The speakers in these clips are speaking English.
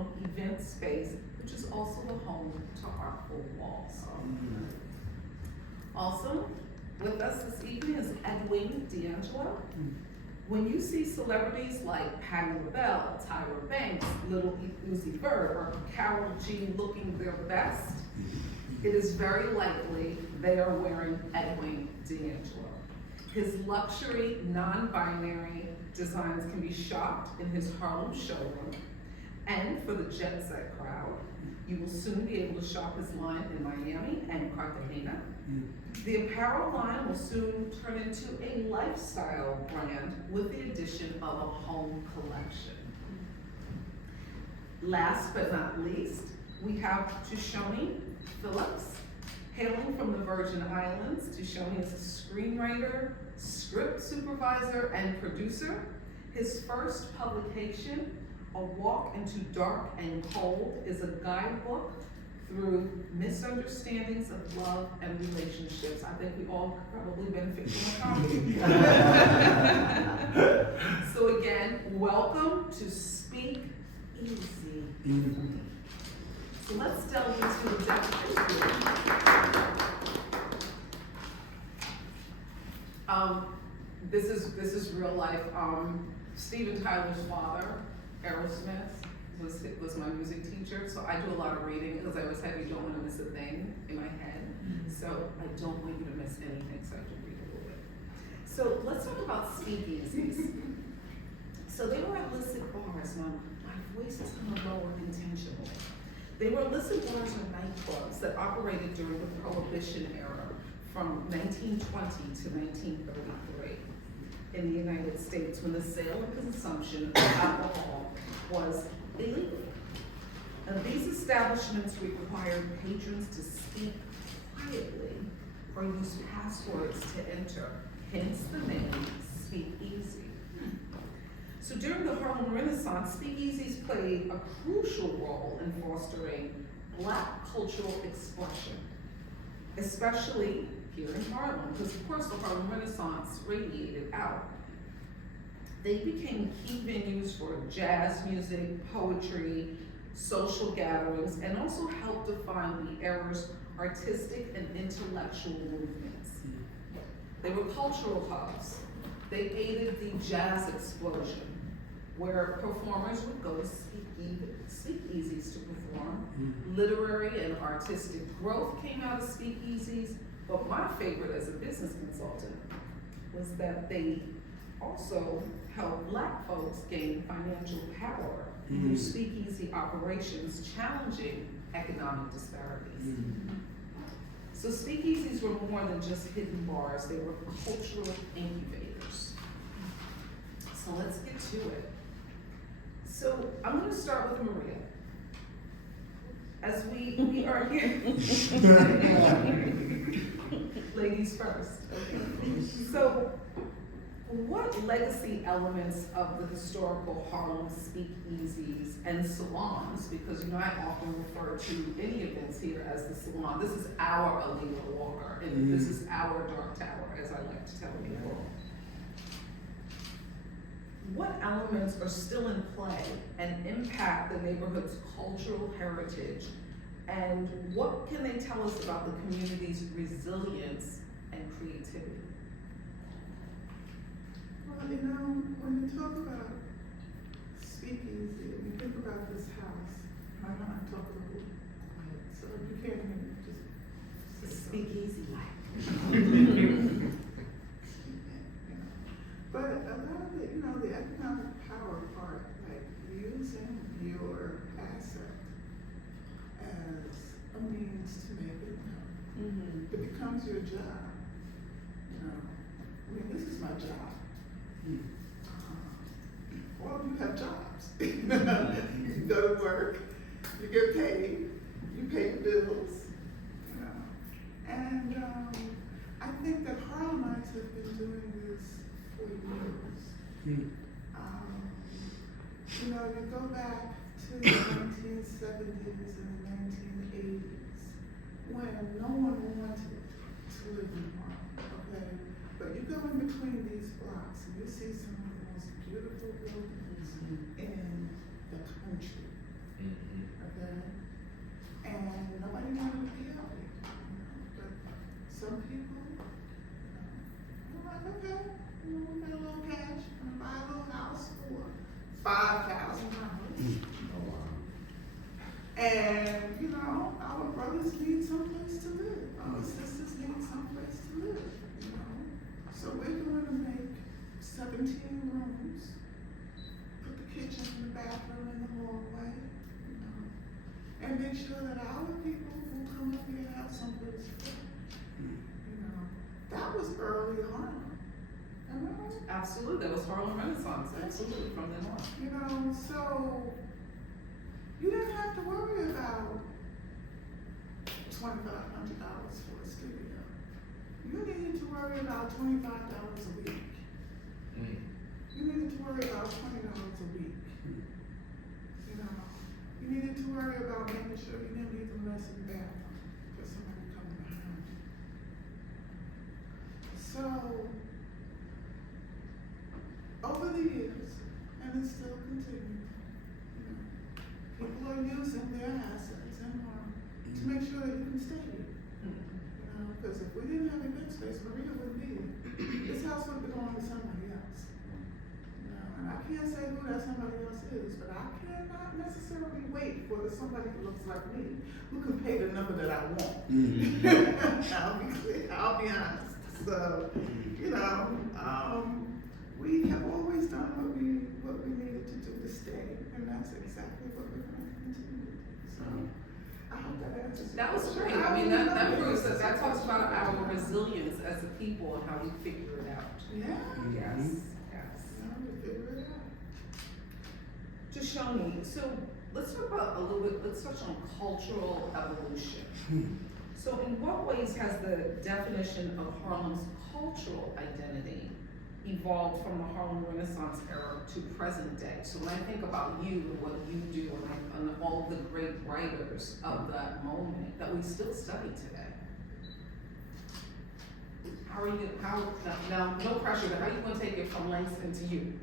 Harlem event space, which is also the home to Artfullwalls. Also, with us this evening is Edwing D'Angelo. When you see celebrities like Patti LaBelle, Tyra Banks, Little Uzi Vert, or Carol G looking their best, it is very likely they are wearing Edwing D'Angelo. His luxury, non-binary designs can be shopped in his Harlem showroom. And for the jet set crowd, you will soon be able to shop his line in Miami and Cartagena. The apparel line will soon turn into a lifestyle brand with the addition of a home collection. Last but not least, we have Phillips. Hailing from the Virgin Islands, Tushoni is a screenwriter, script supervisor, and producer. His first publication, A Walk into Dark and Cold, is a guidebook through misunderstandings of love and relationships. I think we all probably benefit from a copy. So again, welcome to Speak Easy. So let's delve into the definition. This is real life. Steven Tyler's father, Aerosmith, was my music teacher, so I do a lot of reading because I always have you don't want to miss a thing in my head. So I don't want you to miss anything, so I have to read a little bit. So let's talk about speakeasies. So they were illicit bars. Now my voice is kind of lower intentionally. They were illicit bars or nightclubs that operated during the Prohibition era from 1920 to 1933 in the United States, when the sale and consumption of alcohol was illegal. And these establishments required patrons to speak quietly or use passwords to enter, hence the name Speak Easy. So during the Harlem Renaissance, speakeasies played a crucial role in fostering Black cultural expression, especially here in Harlem, because of course the Harlem Renaissance radiated out. They became key venues for jazz music, poetry, social gatherings, and also helped define the era's artistic and intellectual movements. They were cultural hubs. They aided the jazz explosion, where performers would go to speakeasies to perform. Literary and artistic growth came out of speakeasies, but my favorite as a business consultant was that they also helped Black folks gain financial power through speakeasy operations, challenging economic disparities. So speakeasies were more than just hidden bars, they were cultural incubators. So let's get to it. So I'm gonna start with Maria. As we are here, ladies first, okay. So what legacy elements of the historical Harlem speakeasies and salons, because you know I often refer to any events here as the salon, this is our Alina Walker, and this is our Dark Tower, as I like to tell people. What elements are still in play and impact the neighborhood's cultural heritage, and what can they tell us about the community's resilience and creativity? Well, you know, when you talk about speakeasy, and you think about this house, I know I'm talking a little quiet, so you can't even just Speak easy. But a lot of the, you know, the economic power part, like using your asset as a means to make income, it becomes your job. You know, I mean, this is my job. All of you have jobs. You go to work, you get paid, you pay your bills, you know. And I think that Harlemites have been doing this for years. You know, you go back to the 1970s and the 1980s when no one wanted to live in Harlem, okay? But you go in between these blocks and you see some of the most beautiful buildings in the country. nobody wanted to be out here. But some people, they're like, okay, we got a little cash, I'm gonna buy a little house for $5,000. And, our brothers need someplace to live, our sisters need someplace to live, So we're going to make 17 rooms, put the kitchen and the bathroom in the hallway, and make sure that our people who come up here have someplace to live. That was early Harlem. Remember? Absolutely, that was Harlem Renaissance, absolutely, from then on. So you didn't have to worry about $2,500 for a studio. You needed to worry about $25 a week. You needed to worry about $20 a week. You needed to worry about making sure you didn't leave a mess in the bathroom for somebody coming behind you. So, over the years, and it's still continuing, people are using their assets in Harlem to make sure that you can stay here. Because if we didn't have event space, Maria wouldn't be here. This house would belong to somebody else. And I can't say who that somebody else is, but I cannot necessarily wait for somebody who looks like me, who can pay the number that I want. I'll be clear, I'll be honest. So, we have always done what we needed to do to stay, and that's exactly what we're going to continue to do. So, I hope that answers. That was great. I mean, that proves that talks about our resilience as a people and how we figure it out. Yeah. Yes. We figure it out. Jashoni, so let's talk about let's touch on cultural evolution. So in what ways has the definition of Harlem's cultural identity evolved from the Harlem Renaissance era to present day? So when I think about you and what you do and all the great writers of that moment that we still study today, how are you, now no pressure, but how are you gonna take it from Langston to you?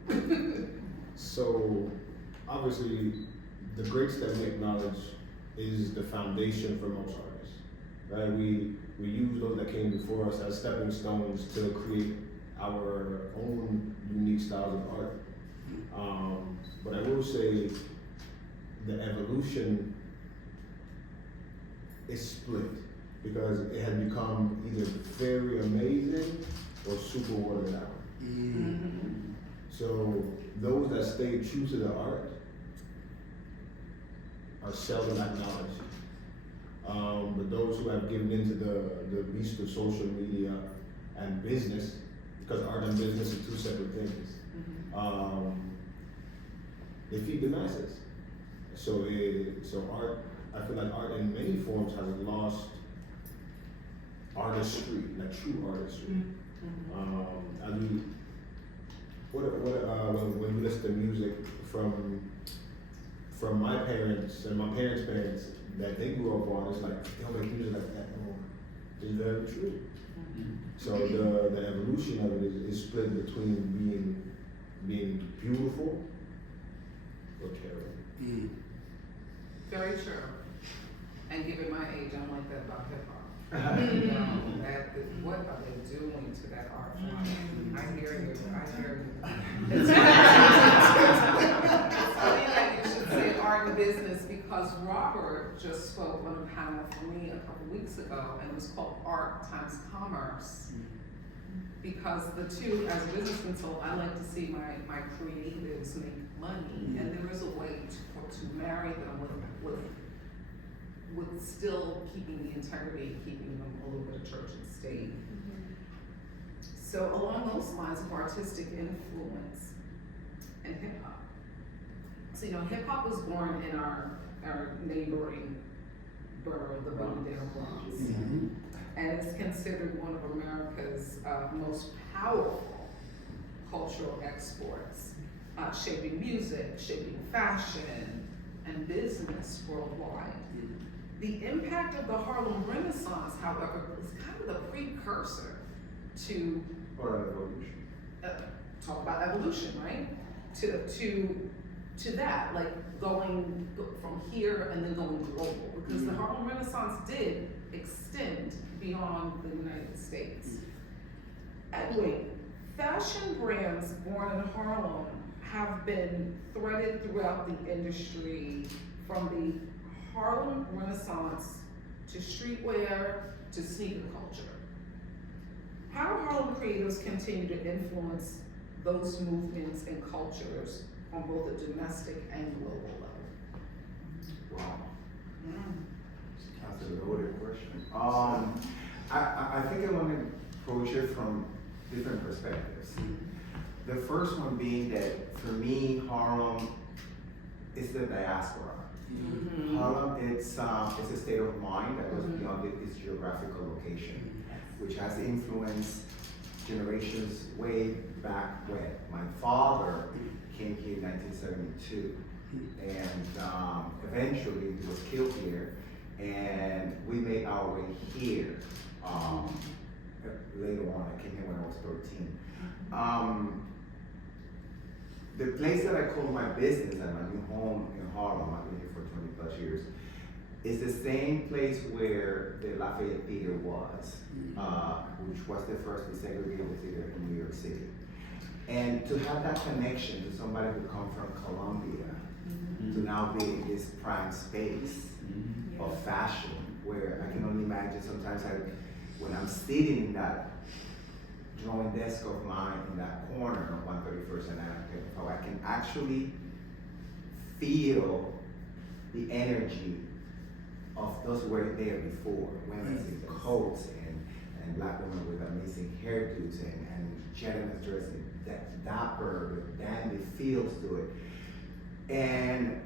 So, obviously, the greats that we acknowledge is the foundation for most artists, right? We use those that came before us as stepping stones to create our own unique styles of art. But I will say the evolution is split because it had become either very amazing or super watered down. So those that stayed true to the art are seldom acknowledged. But those who have given into the beast of social media and business, because art and business are two separate things, they feed the masses. So art, I feel like art in many forms has lost artistry, like true artistry. I mean, when you listen to music from my parents and my parents' parents that they grew up on, it's like they don't make music like that anymore. It's very true. So the evolution of it is split between being beautiful or terrible. Very true. And given my age, I'm like that about hip hop. What are they doing to that art form? I hear you. It's funny that you should say art and business because Robert just spoke on a panel for me a couple weeks ago and it was called Art times Commerce. Because the two, as a business consultant, I like to see my creatives make money, and there is a way to marry them with still keeping the integrity, keeping them a little bit of church and state. So along those lines of artistic influence and hip hop. So hip hop was born in our neighboring borough, the Bloomingdale Bronx. And it's considered one of America's most powerful cultural exports, shaping music, shaping fashion, and business worldwide. The impact of the Harlem Renaissance, however, is kind of the precursor to Or evolution. talk about evolution, right? To to that, like from here and then going global, because the Harlem Renaissance did extend beyond the United States. Edwing, fashion brands born in Harlem have been threaded throughout the industry, from the Harlem Renaissance to streetwear to sneaker culture. How do Harlem creatives continue to influence those movements and cultures on both a domestic and global level? Wow. That's a loaded question. I think I want to approach it from different perspectives. The first one being that for me, Harlem is the diaspora. Harlem, it's a state of mind that goes beyond its geographical location, which has influenced generations way back when. My father came here in 1972, and eventually he was killed here, and we made our way here. Later on, I came here when I was 13. The place that I call my business and my new home in Harlem, I've been here for 20 plus years, is the same place where the Lafayette Theater was, which was the first desegregated theater in New York City. And to have that connection to somebody who comes from Colombia, to now be in this prime space of fashion, where I can only imagine sometimes when I'm sitting in that drawing desk of mine in that corner of 131st and Avenue, how I can actually feel the energy of those who were there before, women in the coats and black women with amazing hairdos and gentlemen dressed in that dapper with dandy feels to it. And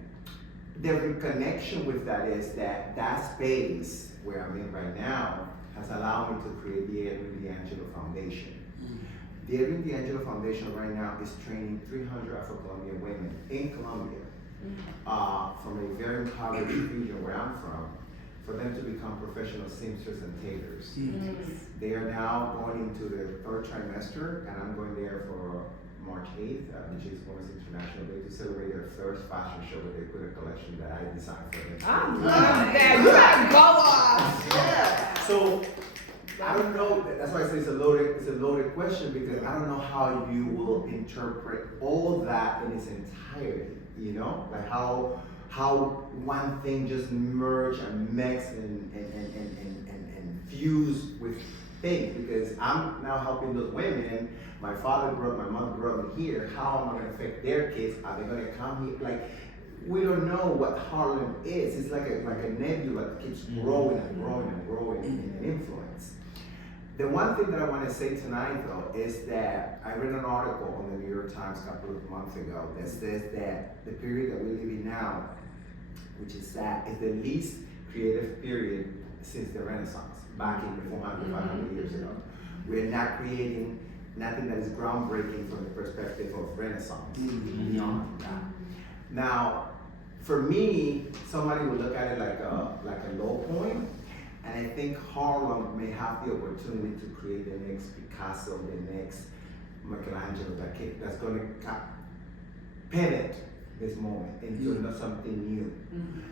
the connection with that is that space where I'm in right now has allowed me to create the Edwing D'Angelo Foundation. The Edwing D'Angelo Foundation right now is training 300 Afro-Colombian women in Colombia, from a very impoverished region where I'm from, for them to become professional seamsters and tailors. They are now going into the third trimester, and I'm going there for March 8th, which is Women's International Day, to celebrate their first fashion show where they put a collection that I designed for them. I love that. You gotta go off. Yeah. So I don't know. That's why I say it's a loaded question, because I don't know how you will interpret all that in its entirety. You know, like how one thing just merge and mix and fuse with things. Because I'm now helping those women. My father grew up, my mother grew up in here. How am I going to affect their kids? Are they going to come here? Like, we don't know what Harlem is. It's like a nebula that keeps growing and growing and growing in influence. The one thing that I want to say tonight, though, is that I read an article on the New York Times a couple of months ago that says that the period that we live in now, which is sad, is the least creative period since the Renaissance, back in 400, 500 years ago. We're not creating nothing that is groundbreaking from the perspective of Renaissance. Beyond that. Now, for me, somebody would look at it like a low point, and I think Harlem may have the opportunity to create the next Picasso, the next Michelangelo, that's going to pivot this moment into something new.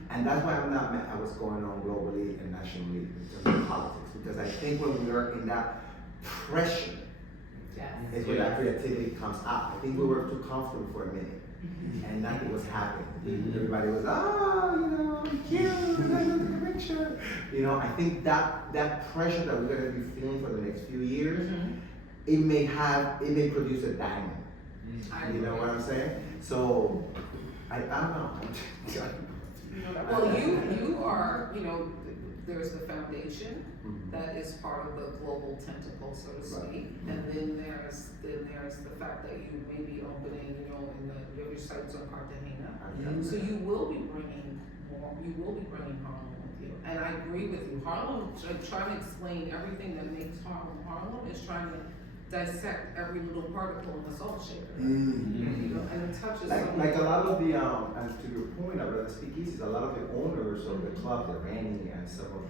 And that's why I'm not mad at what's going on globally and nationally in terms of politics, because I think when we are in that pressure, is where that creativity comes out. I think we were too comfortable for a minute, and nothing was happening. Everybody was, I'm cute, I look at the picture. You know, I think that pressure that we're going to be feeling for the next few years, it may produce a diamond. You know what I'm saying? So, I don't know. Well, you are, there's the foundation that is part of the global tentacle, so to speak, and then there's the fact that you may be opening, in your sites on Cartagena. So you will be bringing Harlem with you, and I agree with you. Harlem, trying to explain everything that makes Harlem is trying to dissect every little particle in the salt shaker, and it touches like a lot of the and to your point about the speakeasies, a lot of the owners of the club, the Ranny and some of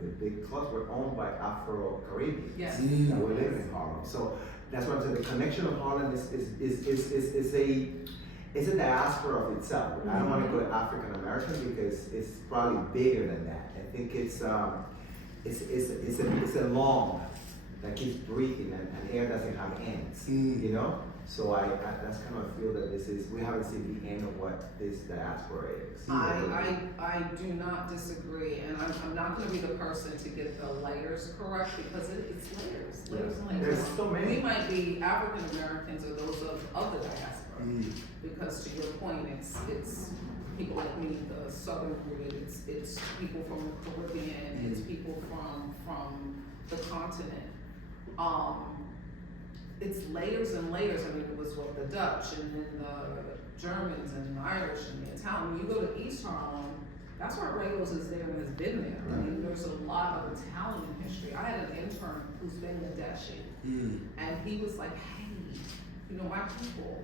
the big clubs were owned by Afro-Caribbeans that were living in Harlem. So that's what I'm saying. The connection of Harlem is it's a diaspora of itself. I don't want to go to African American because it's probably bigger than that. I think it's a lung that keeps breathing, and air doesn't have ends, you know? So I that's kind of feel that we haven't seen the end of what this diaspora is. I do not disagree, and I'm not gonna be the person to get the layers correct, because it's layers and layers. There's so many. We might be African Americans or those of the diaspora, because to your point, it's people like me, the southern rooted, it's people from the Caribbean, it's people from the continent. It's layers and layers. I mean, it was what the Dutch, and then the Germans, and the Irish, and the Italian. When you go to East Harlem, that's where Rayos is there and has been there. I mean, there's a lot of Italian history. I had an intern who's Bangladeshi, and he was like, hey, you know, my people.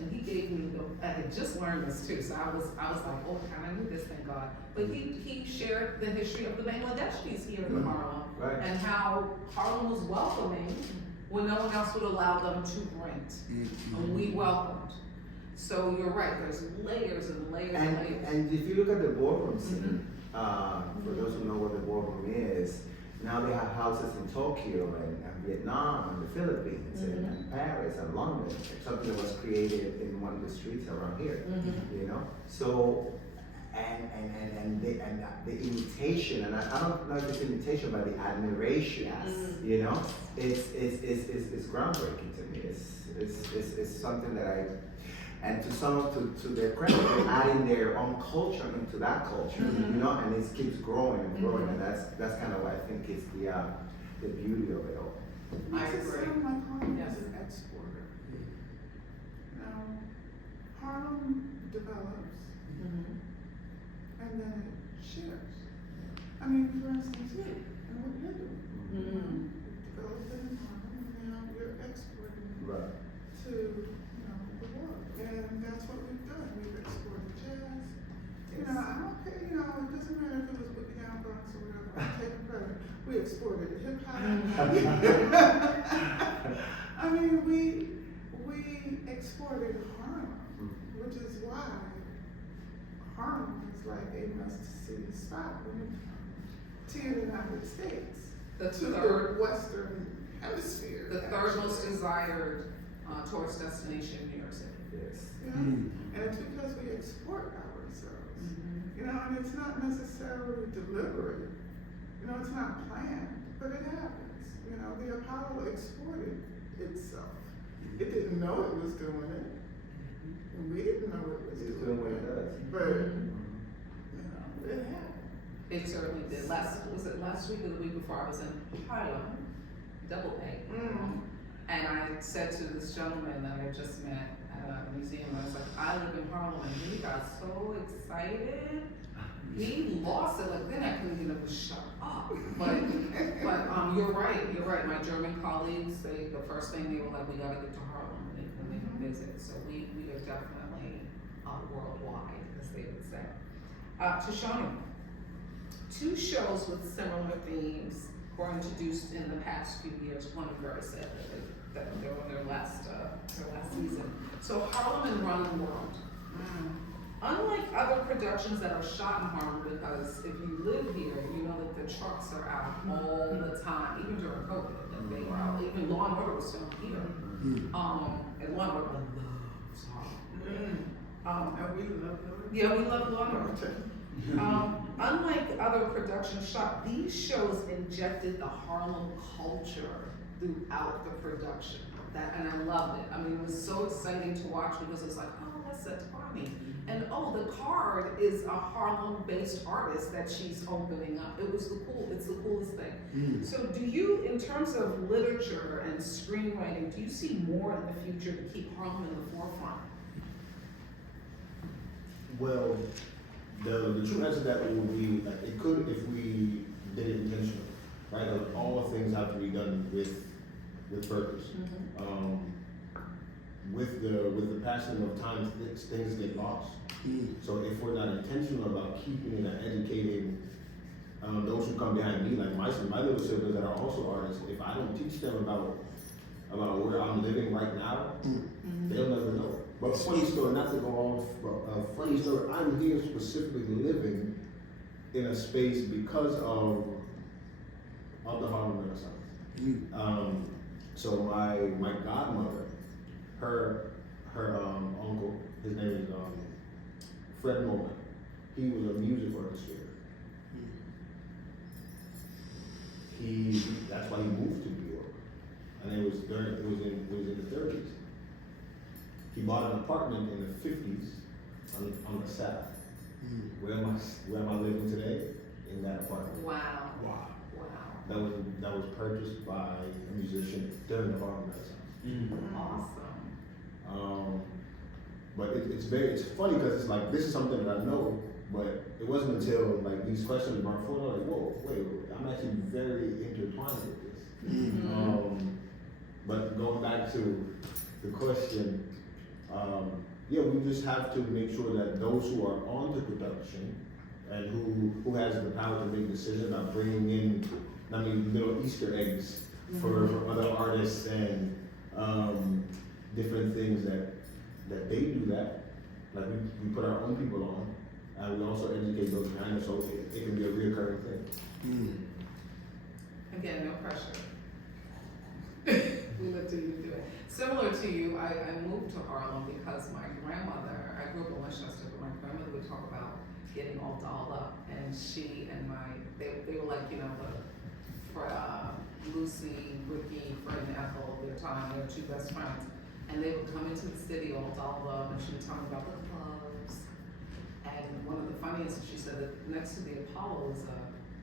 And he gave me I had just learned this too, so I was like, oh, I knew this, thank God. But he shared the history of the Bangladeshis here in Harlem, and how Harlem was welcoming when no one else would allow them to rent. And we welcomed. So you're right, there's layers and layers and layers. And if you look at the boardroom scene, for those who know what the boardroom is, now they have houses in Tokyo and Vietnam and the Philippines and Paris and London. Something that was created in one of the streets around here, you know? So, and the imitation, and I don't know if it's imitation, but the admiration, you know? It's groundbreaking to me. It's something that and to their credit, they're adding their own culture into that culture, you know, and it keeps growing and growing, and that's kind of what I think is the beauty of it all. I agree. My Harlem is an exporter. Now, Harlem develops, and then it shares. I mean, for instance, you and what you're doing. Developing in Harlem, and now you're exporting it to the world. And that's what we've done. We've exported jazz. You know, I don't care, you know, it doesn't matter if it was Boogie Down Bronx or whatever, I'm taking credit. We exported hip hop. I mean, we exported Harlem, which is why Harlem is like a must-see spot to the United States, The to third the Western Hemisphere. The third most desired tourist destination in New York City. Yes. You know? And it's because we export ourselves. You know, and it's not necessarily deliberate. You know, it's not planned, but it happens. You know, the Apollo exported itself. It didn't know it was doing it. And we didn't know it was It's doing doing what it does. But, you know, it happened. It certainly did. Was it last week or the week before? I was in Harlem, double A. And I said to this gentleman that I just met at a museum, I was like, I live in Harlem, and he got so excited. He lost it. Like, then I couldn't get him to shut up. But you're right. My German colleagues, the first thing they were like, we gotta get to Harlem when they come visit. So we are definitely worldwide, as they would say. Tashani, 2 shows with similar themes were introduced in the past few years. One is very sad that they're on their last season. So Harlem and Run the World. Unlike other productions that are shot in Harlem, because if you live here, you know that the trucks are out all the time, even during COVID, that they were out. Even Law and Order was filmed here. And Law and Order loves Harlem. And we love it. Yeah, we love Law and Order. Unlike other productions shot, these shows injected the Harlem culture throughout the production. And I loved it. I mean, it was so exciting to watch because it was like, oh, that's a Tawny. And oh, the card is a Harlem-based artist that she's opening up. It's the coolest thing. So do you, in terms of literature and screenwriting, do you see more in the future to keep Harlem in the forefront? Well, the true answer to that would be, like, it could if we did it intentionally, right? Like, all things have to be done with purpose. With the passing of time, things get lost. So if we're not intentional about keeping it and educating those who come behind me, like my little siblings that are also artists, if I don't teach them about where I'm living right now, they'll never know. But funny story, not to go off, but a funny story, I'm here specifically living in a space because of the Harlem Renaissance. So my godmother, her uncle, his name is Fred Moman. He was a music orchestrator. That's why he moved to New York, and it was in the 30s. He bought an apartment in the 50s on the South. Where am I living today? In that apartment. Wow. Wow. Wow. That was purchased by a musician during the Harlem Renaissance. Awesome. But it's funny because it's like this is something that I know, but it wasn't until like these questions were forward, I was like, whoa, wait, I'm actually very intertwined with this. But going back to the question, we just have to make sure that those who are on the production and who has the power to make decisions about bringing in, little Easter eggs for other artists and different things that they do that. Like we put our own people on, and we also educate those behind us, so it can be a reoccurring thing. Again, no pressure. We live till you do it. Similar to you, I moved to Harlem because my grandmother, I grew up in Westchester, but my grandmother would talk about getting all dolled up, and she and they were like, Lucy, Ricky, Fred, and Ethel at their time, they were two best friends, and they would come into the city all dolled up, and she would tell me about the clubs, and one of the funniest, she said that next to the Apollo was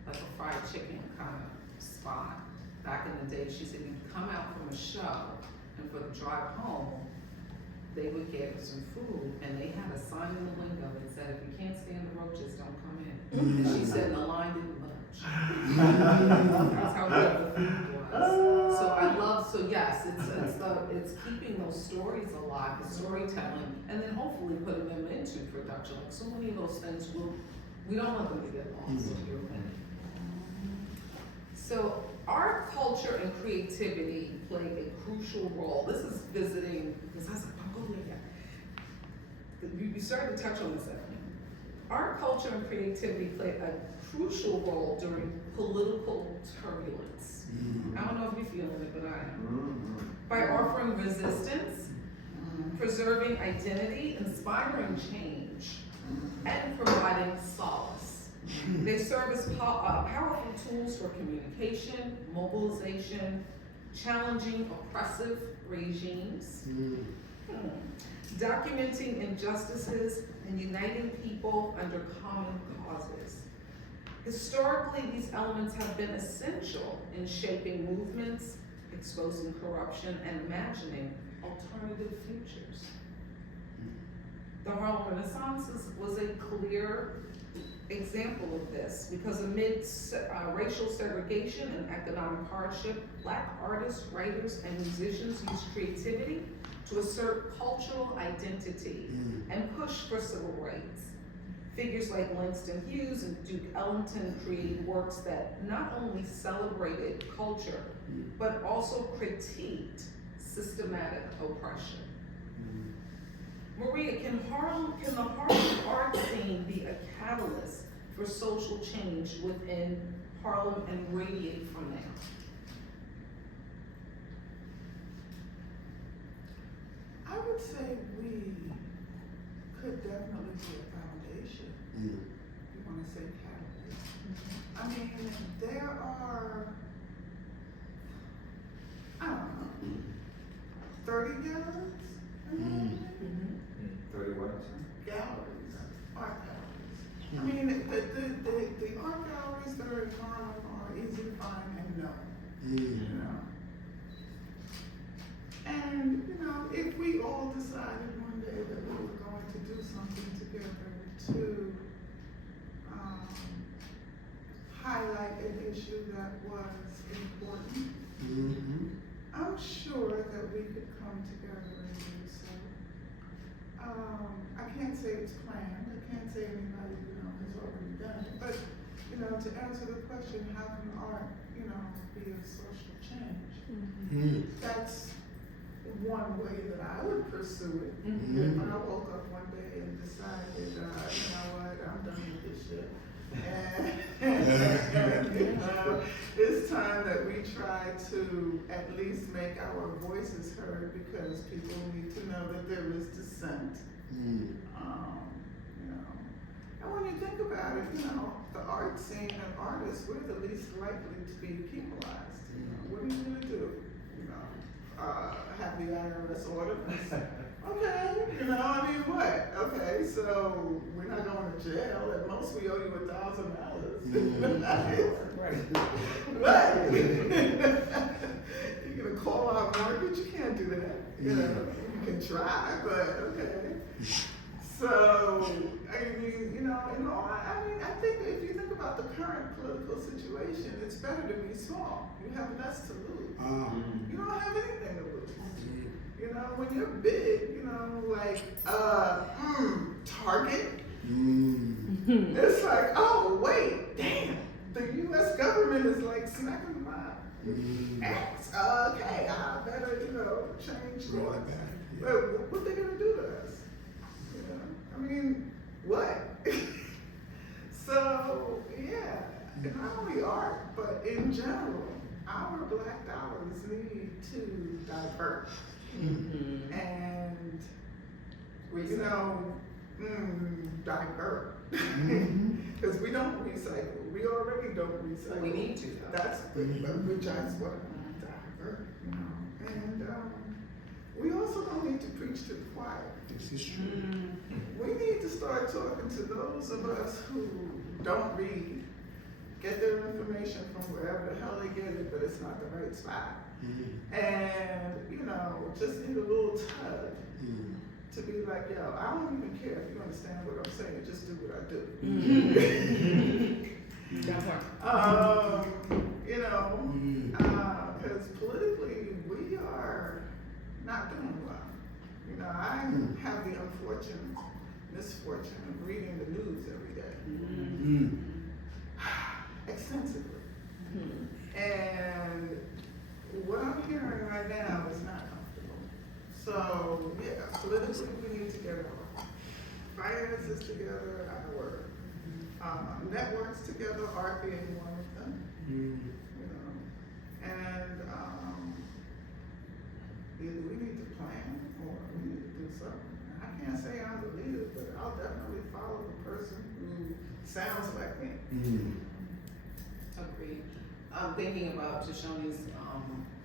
like a fried chicken kind of spot. Back in the day, she said you'd come out from a show, and for the drive home, they would get some food, and they had a sign in the window that said, if you can't stand the roaches, don't come in. And she said the line didn't budge. That's how good the food was. So yes, it's keeping those stories alive, the storytelling, and then hopefully putting them into production. Like so many of those things, we don't want them to get lost. So art, culture, and creativity play a crucial role. This is visiting, because I was like, oh yeah. You started to touch on this, Edwing. Art, culture, and creativity play a crucial role during political turbulence. I don't know if you're feeling it, but I am. By offering resistance, preserving identity, inspiring change, and providing solace. They serve as powerful tools for communication, mobilization, challenging oppressive regimes, documenting injustices, and uniting people under common causes. Historically, these elements have been essential in shaping movements, exposing corruption, and imagining alternative futures. The Harlem Renaissance was a clear example of this, because amid racial segregation and economic hardship, Black artists, writers, and musicians used creativity to assert cultural identity and push for civil rights. Figures like Langston Hughes and Duke Ellington created works that not only celebrated culture, but also critiqued systematic oppression. Maria, can the Harlem art scene be a catalyst for social change within Harlem and radiate from there? I would say we could definitely be a foundation. You want to say catalyst. I mean, there are, I don't know, 30 galleries? 30 what? Galleries, art galleries. I mean, the art galleries that are in Harlem are easy to find and known. You know? And, if we all decided one day that we were going to do something together to highlight an issue that was important, I'm sure that we could come together and do so. I can't say it's planned. I can't say anybody, has already done it. But, to answer the question, how can art, be a social change? one way that I would pursue it. If I woke up one day and decided, you know what, I'm done with this shit. And it's time that we try to at least make our voices heard, because people need to know that there is dissent. You know, and when you think about it, you know, the art scene and artists, we're the least likely to be peopleized. You know, what are you gonna do? You know, have the IRS audit us? Okay, you know, I mean, what? Okay, so we're not going to jail. At most, we owe you $1,000. Right. But you're gonna call our mortgage? You can't do that. You know, you can try, but okay. So, I mean, you know, I mean, I think if you think about the current political situation, it's better to be small. You have less to lose. You don't have anything to lose. You know, when you're big, you know, like, Target, it's like, oh, wait, damn, the U.S. government is like smacking my ass. Okay, I better, you know, change course. But what they gonna do to us? You know, I mean, what? So, yeah, and not only art, but in general, our black dollars need to divert. And, you know, divert. Because we don't recycle. We already don't recycle. We need to. That's which is what I divert, you know. And we also don't need to preach to the choir. This is true. We need to start talking to those of us who don't read, get their information from wherever the hell they get it, but it's not the right spot. And, you know, just need a little tug to be like, yo, I don't even care if you understand what I'm saying, just do what I do. You know, because politically we are not doing well. You know, I have the misfortune of reading the news every day. Extensively. And what I'm hearing right now is not comfortable. So, yeah, politically we need to get our finances together, our networks together, art being one of them. You know, and either we need to plan or we need to do something. I can't say I'm the leader, but I'll definitely follow the person who sounds like me. Agreed. I'm thinking about Tashoni's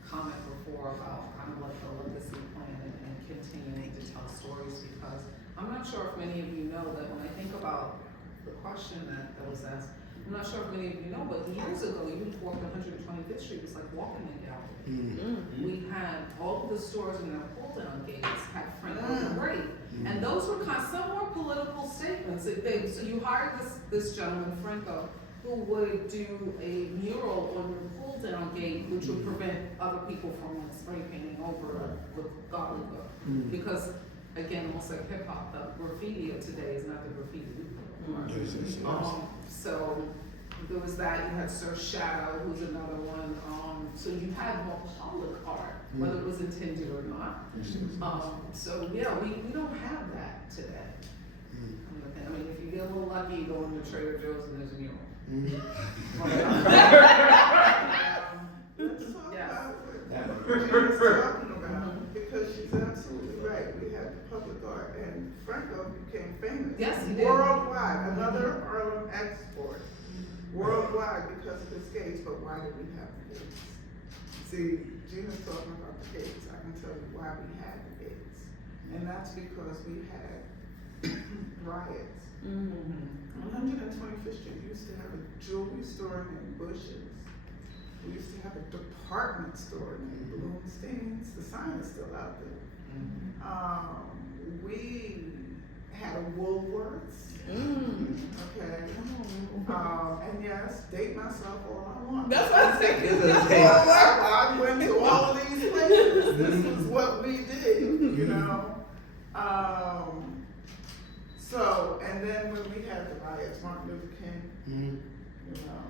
comment before about kind of like the legacy plan and continuing to tell stories, because I'm not sure if many of you know that when I think about the question that was asked, I'm not sure if many of you know, but years ago, you walked 125th Street, it was like walking in gallery. We had all of the stores in their pull-down gates had Franco the Great, and those were some more political statements. So you hired this gentleman, Franco, who would do a mural on your pull-down gate, which would prevent other people from like spray painting over with gobbledygook. Because again, almost like hip-hop, the graffiti of today is not the graffiti we put on. So there was that. You had Sir Shadow, who's another one. So you had more public art, whether it was intended or not. So yeah, we don't have that today. I mean, if you get a little lucky, you go into Trader Joe's and there's a mural. Let's talk about what Gina's talking about, because she's absolutely right. We have the public art, and Franco became famous. Yes, he did. Worldwide, another Harlem export. Worldwide because of his gates, but why do we have the gates? See, Gina's talking about the gates. I can tell you why we had the gates. And that's because we had riots. 125th Street used to have a jewelry store named Bush's. We used to have a department store named Bloomstein's. The sign is still out there. We had a Woolworth's. Okay. And yes, date myself all I want. That's what I'm saying. I went to all of these places. This is what we did, you know. So, and then when we had the riots, Martin Luther King, you know,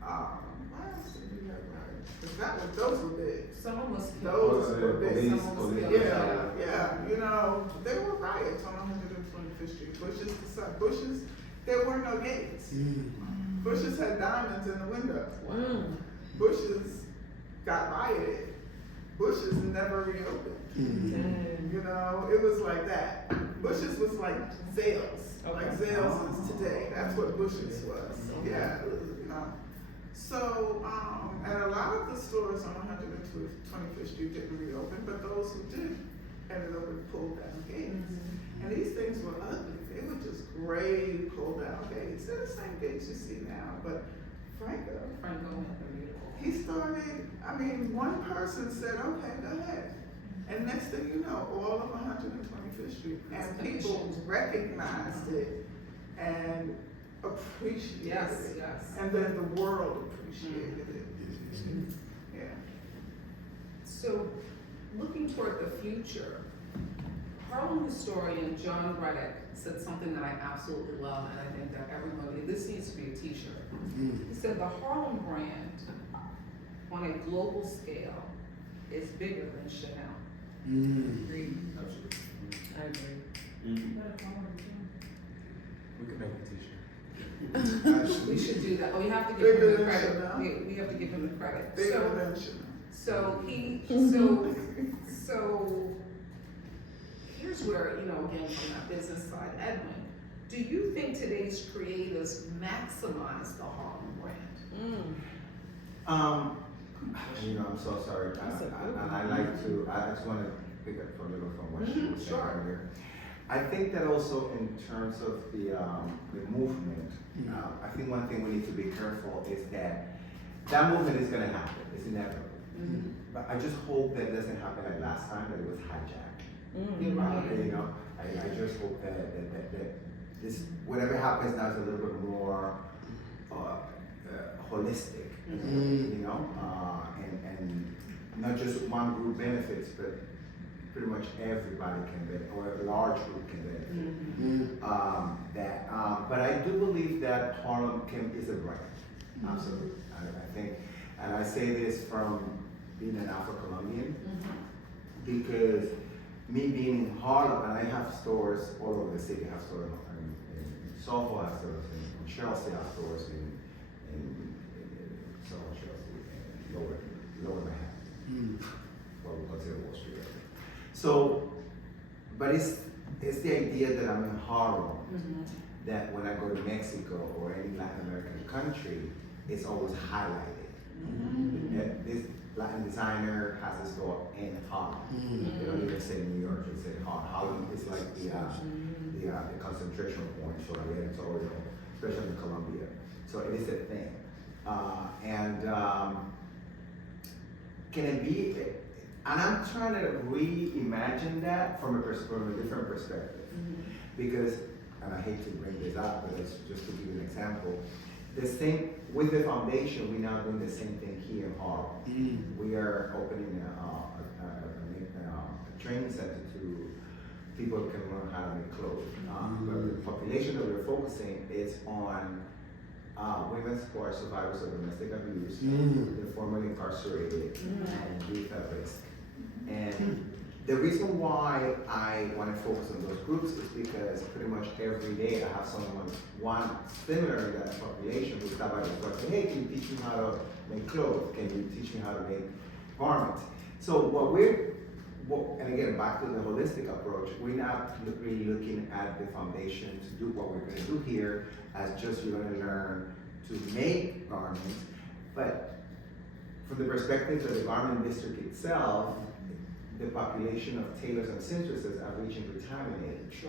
What else did we have, right? 'Cause those were big. Someone was Those were big. Police. Yeah, you know, there were riots on 125th Street. Bush's, there were no gates. Bush's had diamonds in the window. Wow. Bush's got rioted. Bush's never reopened. You know, it was like that. Bush's was like Zales. Like Zales is today. That's what Bush's was. Yeah, it was, you know. So, and a lot of the stores on 125th Street didn't reopen, but those who did ended up with pulled down gates. And these things were ugly. They were just gray, pulled down gates. They're the same gates you see now, but Franco, he started, I mean, one person said, okay, go ahead. And next thing you know, all of 125th Street, and people recognized it and appreciated it. Yes. And then the world appreciated it. Yeah. So, looking toward the future, Harlem historian John Reddick said something that I absolutely love, and I think that everybody, this needs to be a t-shirt. He said the Harlem brand, on a global scale, is bigger than Chanel. Agreed. Absolutely. I agree. We could make a t-shirt. We should do that. Oh, we have to give Bigger him the than credit. Chanel? We have to give him the credit. Bigger than Chanel. So here's where, you know, again, from that business side, Edwin, do you think today's creators maximize the Harlem brand? You know, I'm so sorry, and I just want to pick up a little from what she was saying Sure. earlier. I think that also in terms of the movement, I think one thing we need to be careful is that movement is going to happen. It's inevitable. But I just hope that it doesn't happen like last time, that it was hijacked. You're right. You know, I just hope that this, whatever happens now is a little bit more holistic, you know, and not just one group benefits, but pretty much everybody can benefit, or a large group can benefit. But I do believe that Harlem is a brand, absolutely. I think, and I say this from being an Afro-Colombian, because me being in Harlem, and I have stores all over the city. I have stores in Soho, I have stores in Chelsea, I have stores in Soho, Chelsea, and Lower Manhattan, what we consider Wall Street area. So, but it's the idea that I'm in Harlem, that when I go to Mexico or any Latin American country, it's always highlighted. That this Latin designer has a store in Harlem. They don't even say New York, they say Harlem. Harlem is like the concentration point for editorial, especially in Colombia. So it is a thing. Can it be, and I'm trying to reimagine that from a different perspective. Because, and I hate to bring this up, but it's just to give you an example. The same, with the foundation, we're now doing the same thing here in Harlem. We are opening a training center to people who can learn how to make clothes. But the population that we're focusing is on women who are survivors of domestic abuse, they're formerly incarcerated, and youth at risk. And the reason why I want to focus on those groups is because pretty much every day I have one similar in that population who's stop by the door and say, hey, can you teach me how to make clothes? Can you teach me how to make garments? So and again, back to the holistic approach, we're not really looking at the foundation to do what we're going to do here as just you're going to learn to make garments, but from the perspective of the garment district itself, the population of tailors and seamstresses are reaching retirement age.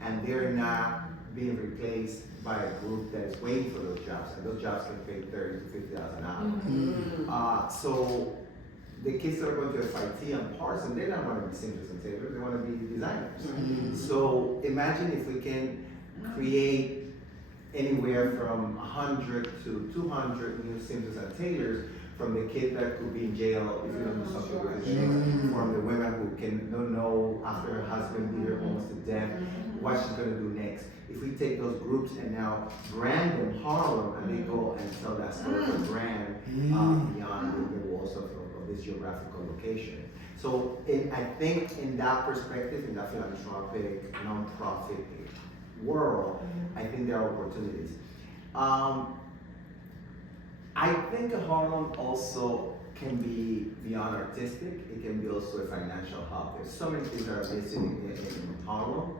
And they're not being replaced by a group that is waiting for those jobs, and those jobs can pay $30,000 to $50,000 an hour. So the kids that are going to FIT and Parsons, they don't want to be seamstresses and tailors, they want to be designers. So imagine if we can create anywhere from 100 to 200 new seamstresses and tailors from the kid that could be in jail if you don't do something with his children, from the women who don't know after her husband beat her almost to death, what she's gonna do next. If we take those groups and now brand them Harlem, and they go and tell that story for brand beyond the walls of this geographical location. So I think in that perspective, in that philanthropic, non-profit world, I think there are opportunities. I think Harlem also can be beyond artistic, it can be also a financial hub. There's so many things that are missing in Harlem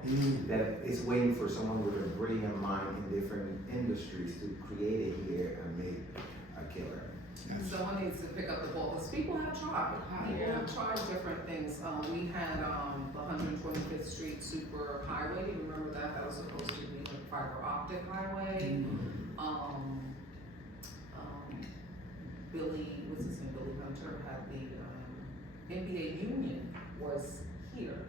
that is waiting for someone with a brilliant mind in different industries to create it here and make a killer. Someone needs to pick up the ball, because people have tried. People have tried different things. We had the 125th Street Super Highway. You remember that? That was supposed to be a fiber optic highway. Billy, what's his name? Billy Hunter had the NBA Union was here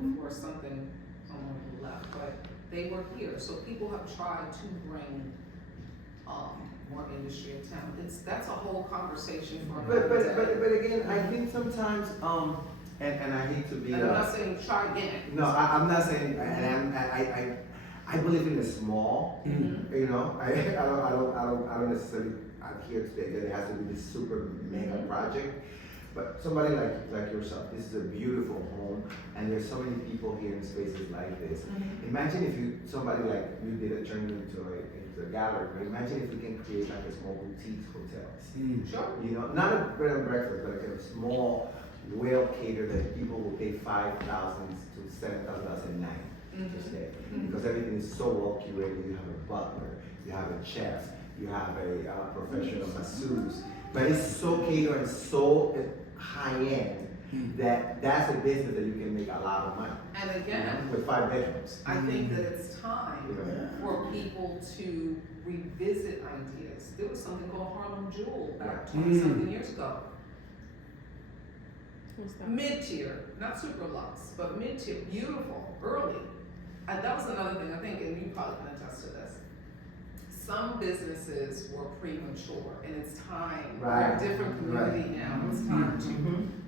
before someone who left, but they were here. So people have tried to bring more industry of town. That's a whole conversation for another day. But again, I think sometimes and I hate to be. And I'm not saying try again. No, I'm not saying. And I believe in the small. You know, I don't necessarily adhere to that it has to be this super mega project. But somebody like yourself, this is a beautiful home, and there's so many people here in spaces like this. Imagine if somebody like you did it turn into a gallery. But imagine if we can create like a small boutique hotels. Sure. You know, not a bed and breakfast, but like a small, well catered that people will pay $5,000 to $7,000 a night to stay, because everything is so well curated. You have a butler, you have a chef, you have a professional masseuse, but it's so catered and so high end that that's a business that you can make a lot of money. And again, with 5 bedrooms. I think that it's time for people to revisit ideas. There was something called Harlem Jewel back 20-something years ago. Mid-tier, not super luxe, but mid-tier, beautiful, early. And that was another thing, I think, and you probably can attest to this. Some businesses were premature, and it's time. We're a different community now. It's time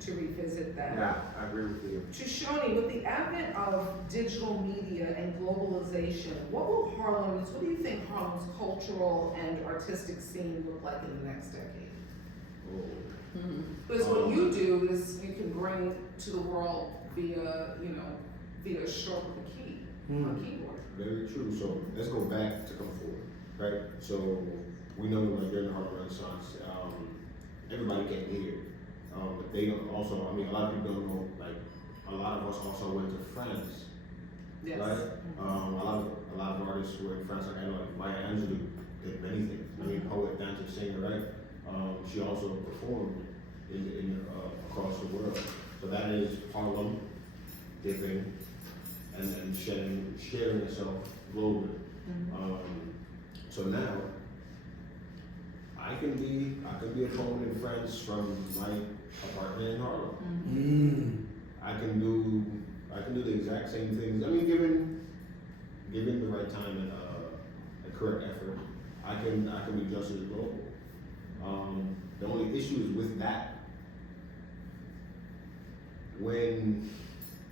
to revisit that. Yeah, I agree with you. Shoshone, with the advent of digital media and globalization, what do you think Harlem's cultural and artistic scene look like in the next decade? Because what you do is you can bring to the world via a stroke of a key, a keyboard. Very true. So let's go back to come forward. Right, so we know like during the Harlem Renaissance, everybody came here, but they don't also. I mean, a lot of people don't know. Like, a lot of us also went to France, Yes. right? A lot of artists were in France. Like I know, like Maya Angelou did many things. I mean, poet, dancer, singer, right? She also performed in across the world. So that is Harlem dipping and then sharing itself globally. So now, I can be a poet in France from my apartment in Harlem. I can do the exact same things. I mean, given the right time and a correct effort, I can be just as global. The only issue is with that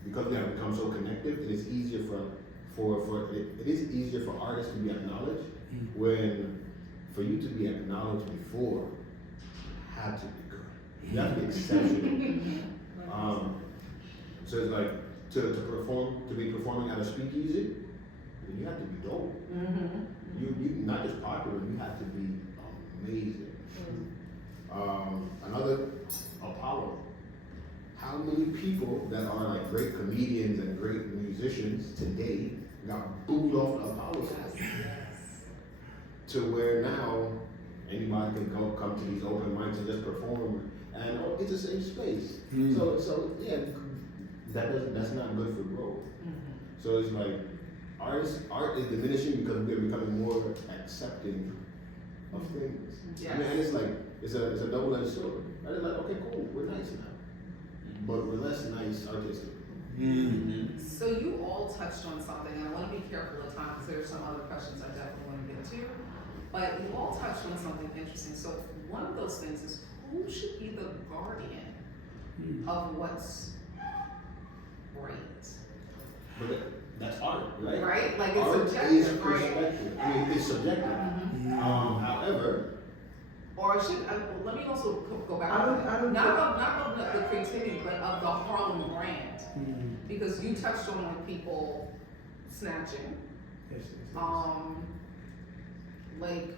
because we have become so connected, it is easier for artists to be acknowledged. When for you to be acknowledged before, you had to be good. You have to be exceptional. So it's like to be performing at a speakeasy, you have to be dope. You not just popular, you have to be amazing. Another, Apollo. How many people that are like great comedians and great musicians today got booed off the Apollo stage? To where now anybody can come to these open mics and just perform, and it's a safe space. So yeah, that's not good for growth. So it's like art is diminishing because we are becoming more accepting of things. Yes. I mean, and it's like it's a double-edged sword. Right? It's like, okay, cool, we're nice now, but we're less nice artistically. So you all touched on something, and I want to be careful of time because there are some other questions I definitely want to get to. But you all touched on something interesting. So one of those things is who should be the guardian of what's great? But that's art, right? Right? Like it's Art is subjective, right? perspective. I mean, it's subjective. However, Or let me also go back I to don't- that. I don't Not of the creativity, but of the Harlem brand. Because you touched on like people snatching, like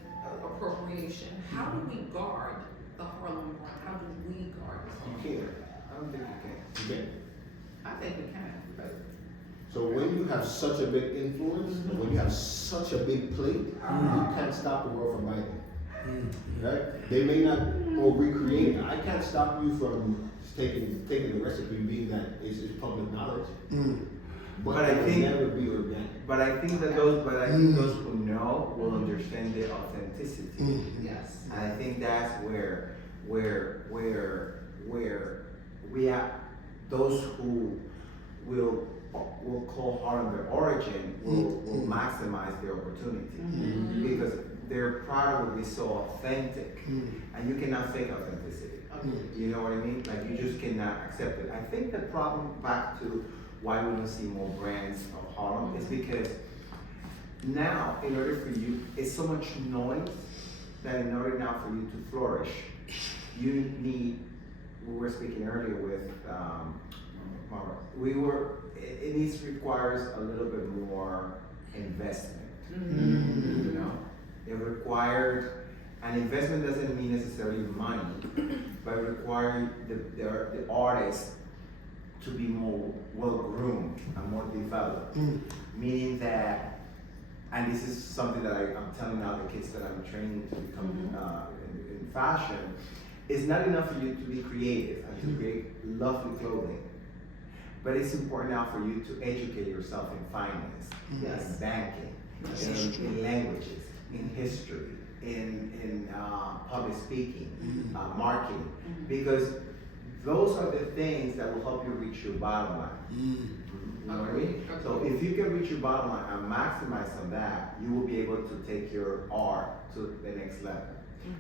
appropriation. How do we guard the Harlem brand? How do we guard it? You can't. I don't think you can. again, I think we can, but so when you have such a big influence, and when you have such a big plate, you can't stop the world from biting. Right? They may not or recreate it. I can't stop you from taking the recipe, being that it's public knowledge. But I it will think- never be organic. But I think those who know will understand the authenticity. yes. And I think that's where we have those who will call Harlem their origin will maximize their opportunity because their product will be so authentic, and you cannot fake authenticity. You know what I mean? Like you just cannot accept it. I think the problem back to why we don't see more brands of Harlem is because now, in order for you, it's so much noise that in order now for you to flourish, you need. We were speaking earlier with it requires a little bit more investment. You know, it required, and investment doesn't mean necessarily money, but it required the artist to be more well groomed and more developed. Meaning that, and this is something that I'm telling now the kids that I'm training to become in fashion, it's not enough for you to be creative and to create lovely clothing. But it's important now for you to educate yourself in finance, Yes. in banking, in languages, in history, in public speaking, marketing, because those are the things that will help you reach your bottom line. You know what I mean? So if you can reach your bottom line and maximize on that, you will be able to take your art to the next level.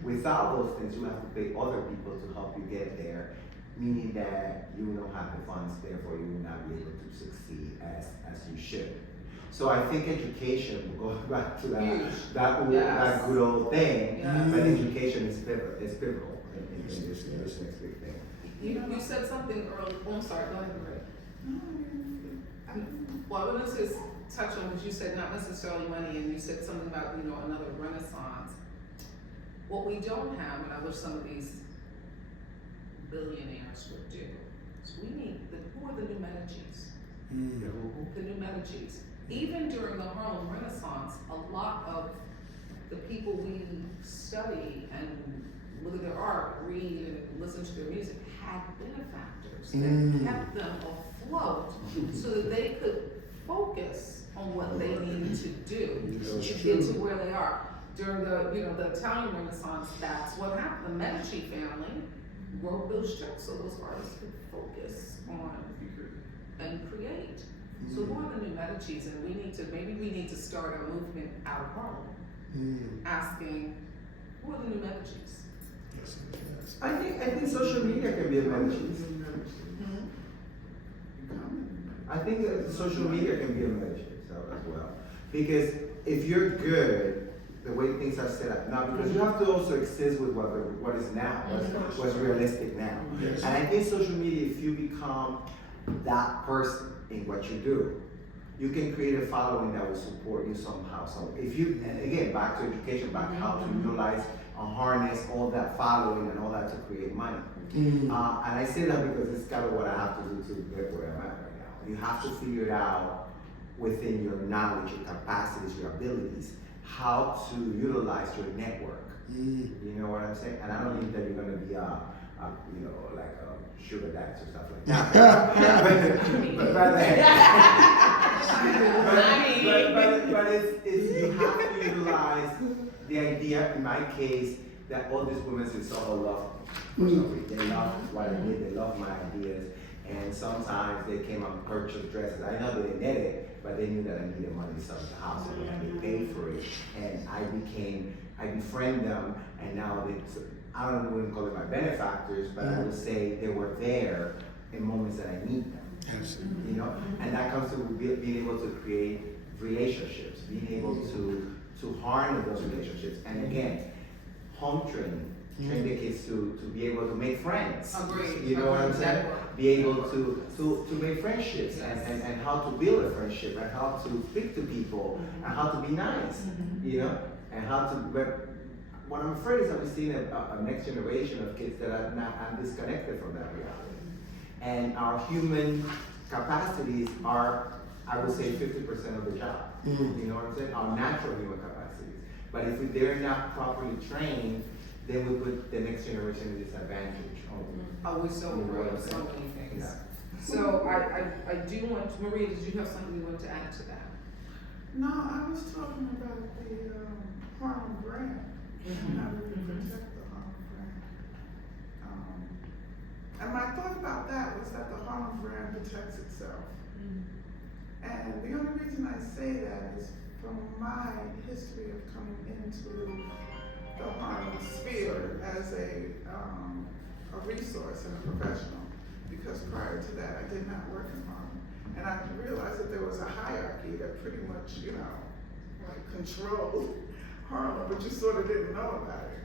Without those things, you have to pay other people to help you get there, meaning that you don't have the funds, therefore you will not be able to succeed as you should. So I think education, going back to that good old thing, but education is pivotal in this next big thing. You said something earlier. Oh, I'm sorry. Go ahead, Ray. Well, I wanted to touch on what you said, not necessarily money, and you said something about another renaissance. What we don't have, and I wish some of these billionaires would do, is we need who are the new Medicis? The new Medicis. Even during the Harlem Renaissance, a lot of the people we study and look at their art, read and listen to their music had benefactors that kept them afloat so that they could focus on what they needed to do to get to where they are. During the Italian Renaissance, that's what happened. The Medici family wrote those checks so those artists could focus on and create. So who are the new Medicis? And maybe we need to start a movement out of Harlem, asking who are the new Medicis? I think social media can be a Medicis. I think that social media can be a Medicis as well. Because if you're good, the way things are set up now, because you have to also exist with what is now, what's realistic now. Yes. And I think social media, if you become that person in what you do, you can create a following that will support you somehow. So if you, and again, back to education, back how to utilize and harness all that following and all that to create money. And I say that because it's kind of what I have to do to get where I'm at right now. You have to figure it out within your knowledge, your capacities, your abilities, how to utilize your network. You know what I'm saying? And I don't mean that you're gonna be like a sugar daddy or stuff like that. but it's you have to utilize the idea. In my case, that all these women in Soho love me. They love what I did. They love my ideas. And sometimes they came up and purchased dresses. I know they didn't get it, but they knew that I needed money to sell the house, and they paid for it, and I befriend them, and now I don't wouldn't call it my benefactors, but I would say they were there in moments that I need them. Absolutely. You know, and that comes to being able to create relationships, being able to harness those relationships, and again, home training. Train the kids to be able to make friends. Agreed. You know what I'm saying? Network. Be able to make friendships and how to build a friendship and how to speak to people and how to be nice. You know, and how to. But what I'm afraid is that we're seeing a next generation of kids that are disconnected from that reality, and our human capacities are, I would say, 50% of the job. You know what I'm saying? Our natural human capacities. But if they're not properly trained, then we put the next generation at disadvantage. Oh, we so agree on so many things. Yeah. So I do want, Maria, did you have something you wanted to add to that? No, I was talking about the Harlem brand and how we can protect the Harlem brand. And my thought about that was that the Harlem brand protects itself. And the only reason I say that is from my history of coming into the Harlem sphere as a resource and a professional, because prior to that I did not work in Harlem, and I realized that there was a hierarchy that pretty much, you know, like controlled Harlem, but you sort of didn't know about it.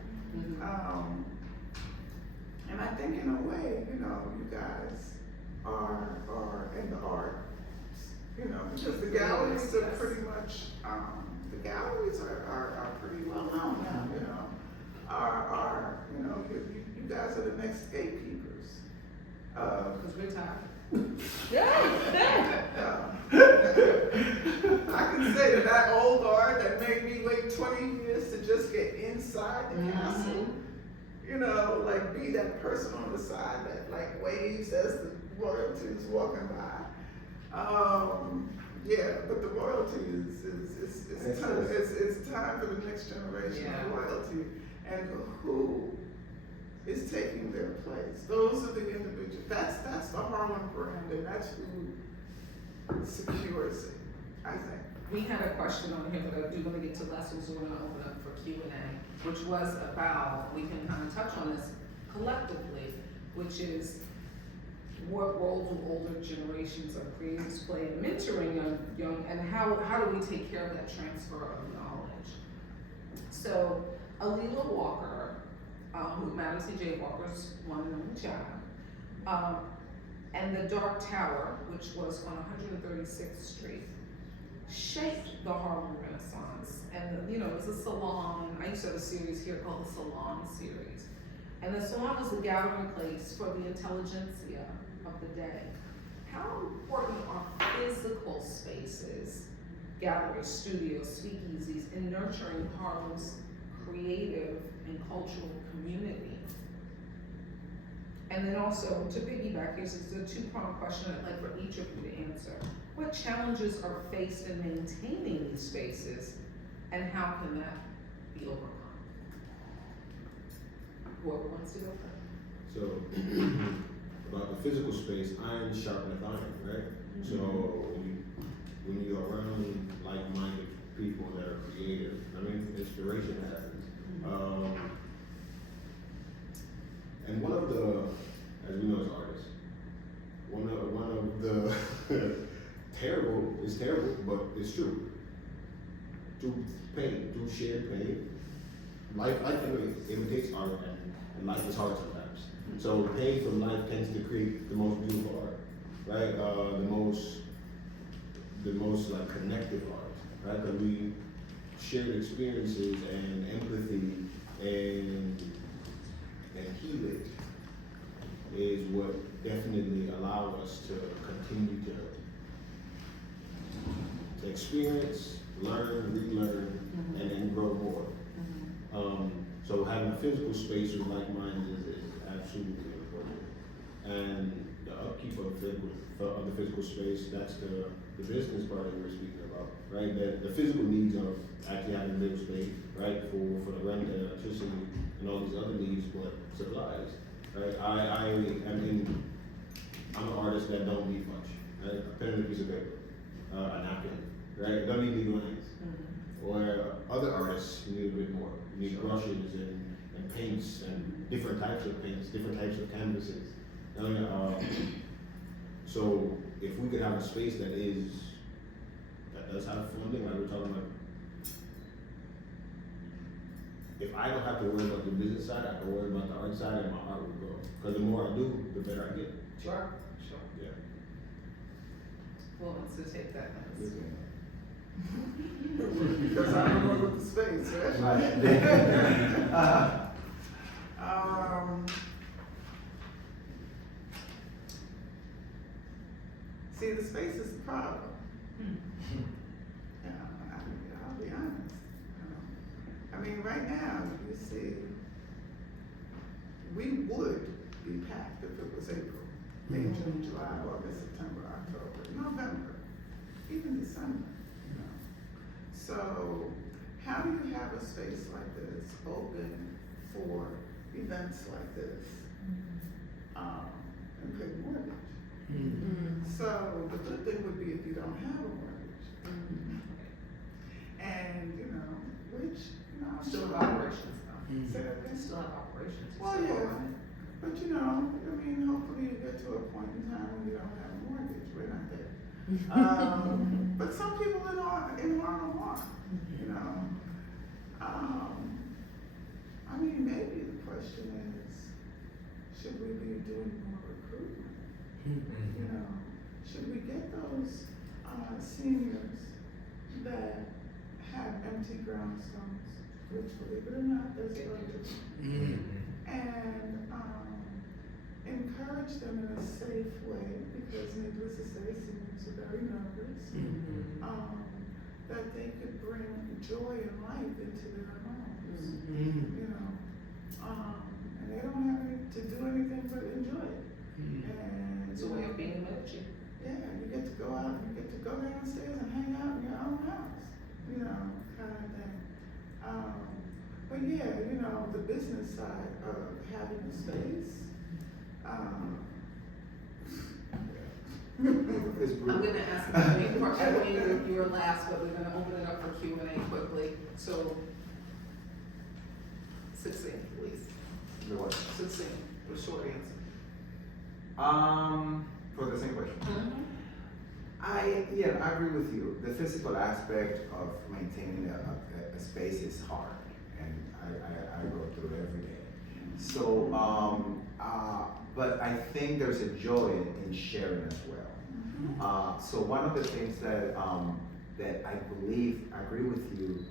And I think in a way, you know, you guys are in the art, you know, because the galleries are pretty much, the galleries are pretty well known now, you know, you know, you guys are the next gatekeepers. Because we're tired. I can say that old art that made me wait 20 years to just get inside the castle, you know, like be that person on the side that like waves as the royalty is walking by. Yeah, but the royalty it's time for the next generation of royalty, and who is taking their place. Those are the individuals. That's the Harlem brand, and that's who secures it, I think. We had a question on here that I do want to get to lessons, so we're going to open up for Q&A, which was about, we can kind of touch on this collectively, which is what role do older generations of creators play in mentoring young, and how do we take care of that transfer of knowledge? So, Alila Walker, who Madam C.J. Walker's one and only child, and the Dark Tower, which was on 136th Street, shaped the Harlem Renaissance. And you know, it was a salon. I used to have a series here called the Salon Series. And the salon was the gathering place for the intelligentsia of the day. How important are physical spaces, galleries, studios, speakeasies, in nurturing Harlem's creative and cultural community? And then also, to piggyback, here's a two-pronged question I'd like for each of you to answer. What challenges are faced in maintaining these spaces, and how can that be overcome? Whoever wants to go first. So, about the physical space, iron sharpeneth iron, right? So, when you're around like-minded people that are creative, I mean, inspiration happens. And one of the, as we know as artists, one of the it's terrible, but it's true. Through pain, through shared pain, life imitates art, and life is hard sometimes. So pain from life tends to create the most beautiful art, right? The most like connective art, right? Because we shared experiences and empathy and healing is what definitely allow us to continue to experience, learn, relearn, and then grow more. So having a physical space with like-minded is absolutely important. And the upkeep of the physical space, that's the business part that we're speaking about, right? The physical needs of actually having a living space, right? For the rent and electricity and all these other needs, but supplies, right? I mean, I'm an artist that don't need much, right? A pen and a piece of paper. a napkin, right? You don't need legal lines. Or other artists need a bit more. You need brushes and paints and different types of paints, different types of canvases. So if we could have a space that does have funding, like we're talking about. If I don't have to worry about the business side, I can worry about the art side, and my art will grow. Because the more I do, the better I get. Sure. Yeah. Who wants to take that next? Because I don't know what the space, right? See, the space is the problem. Yeah, I'll be honest. I mean, right now, you see, we would be packed if it was April, May, June, July, August, September, October, November, even December, you know. So, how do you have a space like this open for events like this, and pay mortgage? So, the good thing would be if you don't have a mortgage. And, you know, which, you know, Still have operations though. say that again? Still have operations. Well, Still yeah. running. But you know, I mean, hopefully you get to a point in time when you don't have a mortgage. We're not there. But some people in Harlem are, you know. I mean, maybe the question is, should we be doing more recruitment? You know, should we get those seniors that have empty brownstones, which, believe it or not, there's budget, and encourage them in a safe way, because needless to say, seniors are very nervous, that they could bring joy and life into their homes, you know, and they don't have to do anything but enjoy it. And It's a way of being military. yeah, you get to go out, you get to go downstairs and hang out in your own house, you know, kind of thing. But yeah, you know, the business side of having a space, I'm gonna ask Edwing, you were last, but we're gonna open it up for Q&A quickly, so succinct, please. The what? Succinct, with short answer. For the same question. I agree with you. The physical aspect of maintaining a space is hard, and I go through it every day. So, but I think there's a joy in sharing as well. So one of the things that I agree with you,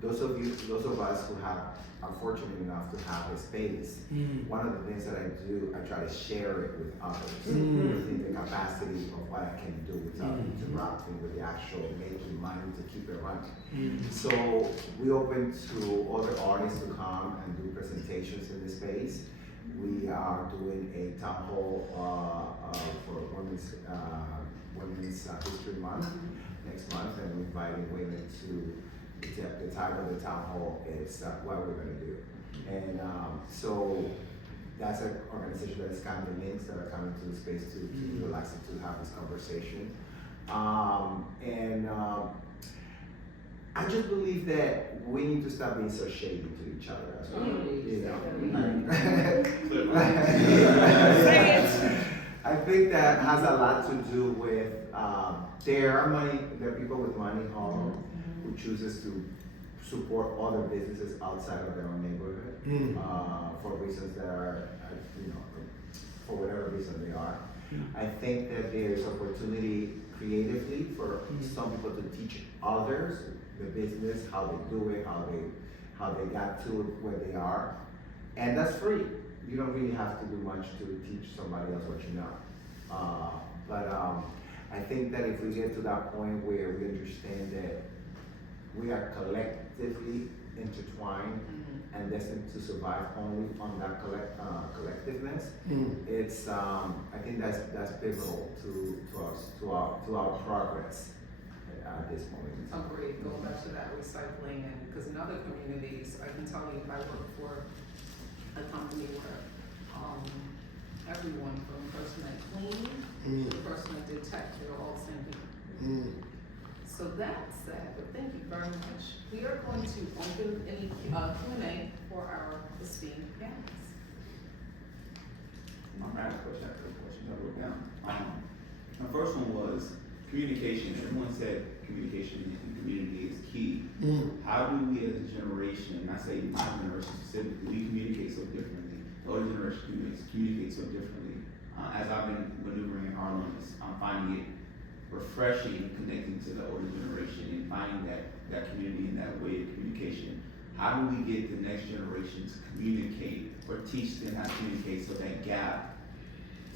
those of us who are fortunate enough to have a space, one of the things that I do, I try to share it with others, in the capacity of what I can do without interrupting with the actual making money to keep it running. So we open to other artists to come and do presentations in the space. We are doing a town hall for Women's History Month next month, and we're inviting women to. The title of the town hall is what we're going to do, and so that's an organization that is kind of links that are coming to the space to relax and to have this conversation, and I just believe that we need to stop being so shady to each other as well. I think that has a lot to do with there are people with money home who chooses to support other businesses outside of their own neighborhood for reasons that are, for whatever reason they are. I think that there's opportunity creatively for some people to teach others the business, how they do it, how they got to where they are, and that's free. You don't really have to do much to teach somebody else what you know. But I think that if we get to that point where we understand that we are collectively intertwined and destined to survive only on that collectiveness, it's I think that's pivotal to our progress at this point. Agreed. Going back to that recycling, and because in other communities, I can tell you, I work for a company where everyone from the person that cleaned to the person that did tech, they're all the same people. So that's that, but thank you very much. We are going to open any Q&A for our esteemed panelists. All right, I have a question I wrote down. My first one was communication. Everyone said communication in the community is key. How do we as a generation, and I say my generation specifically, we communicate so differently. The older generation communicates so differently. As I've been maneuvering in Harlem, I'm finding it refreshing connecting to the older generation and finding that community and that way of communication. How do we get the next generation to communicate or teach them how to communicate so that gap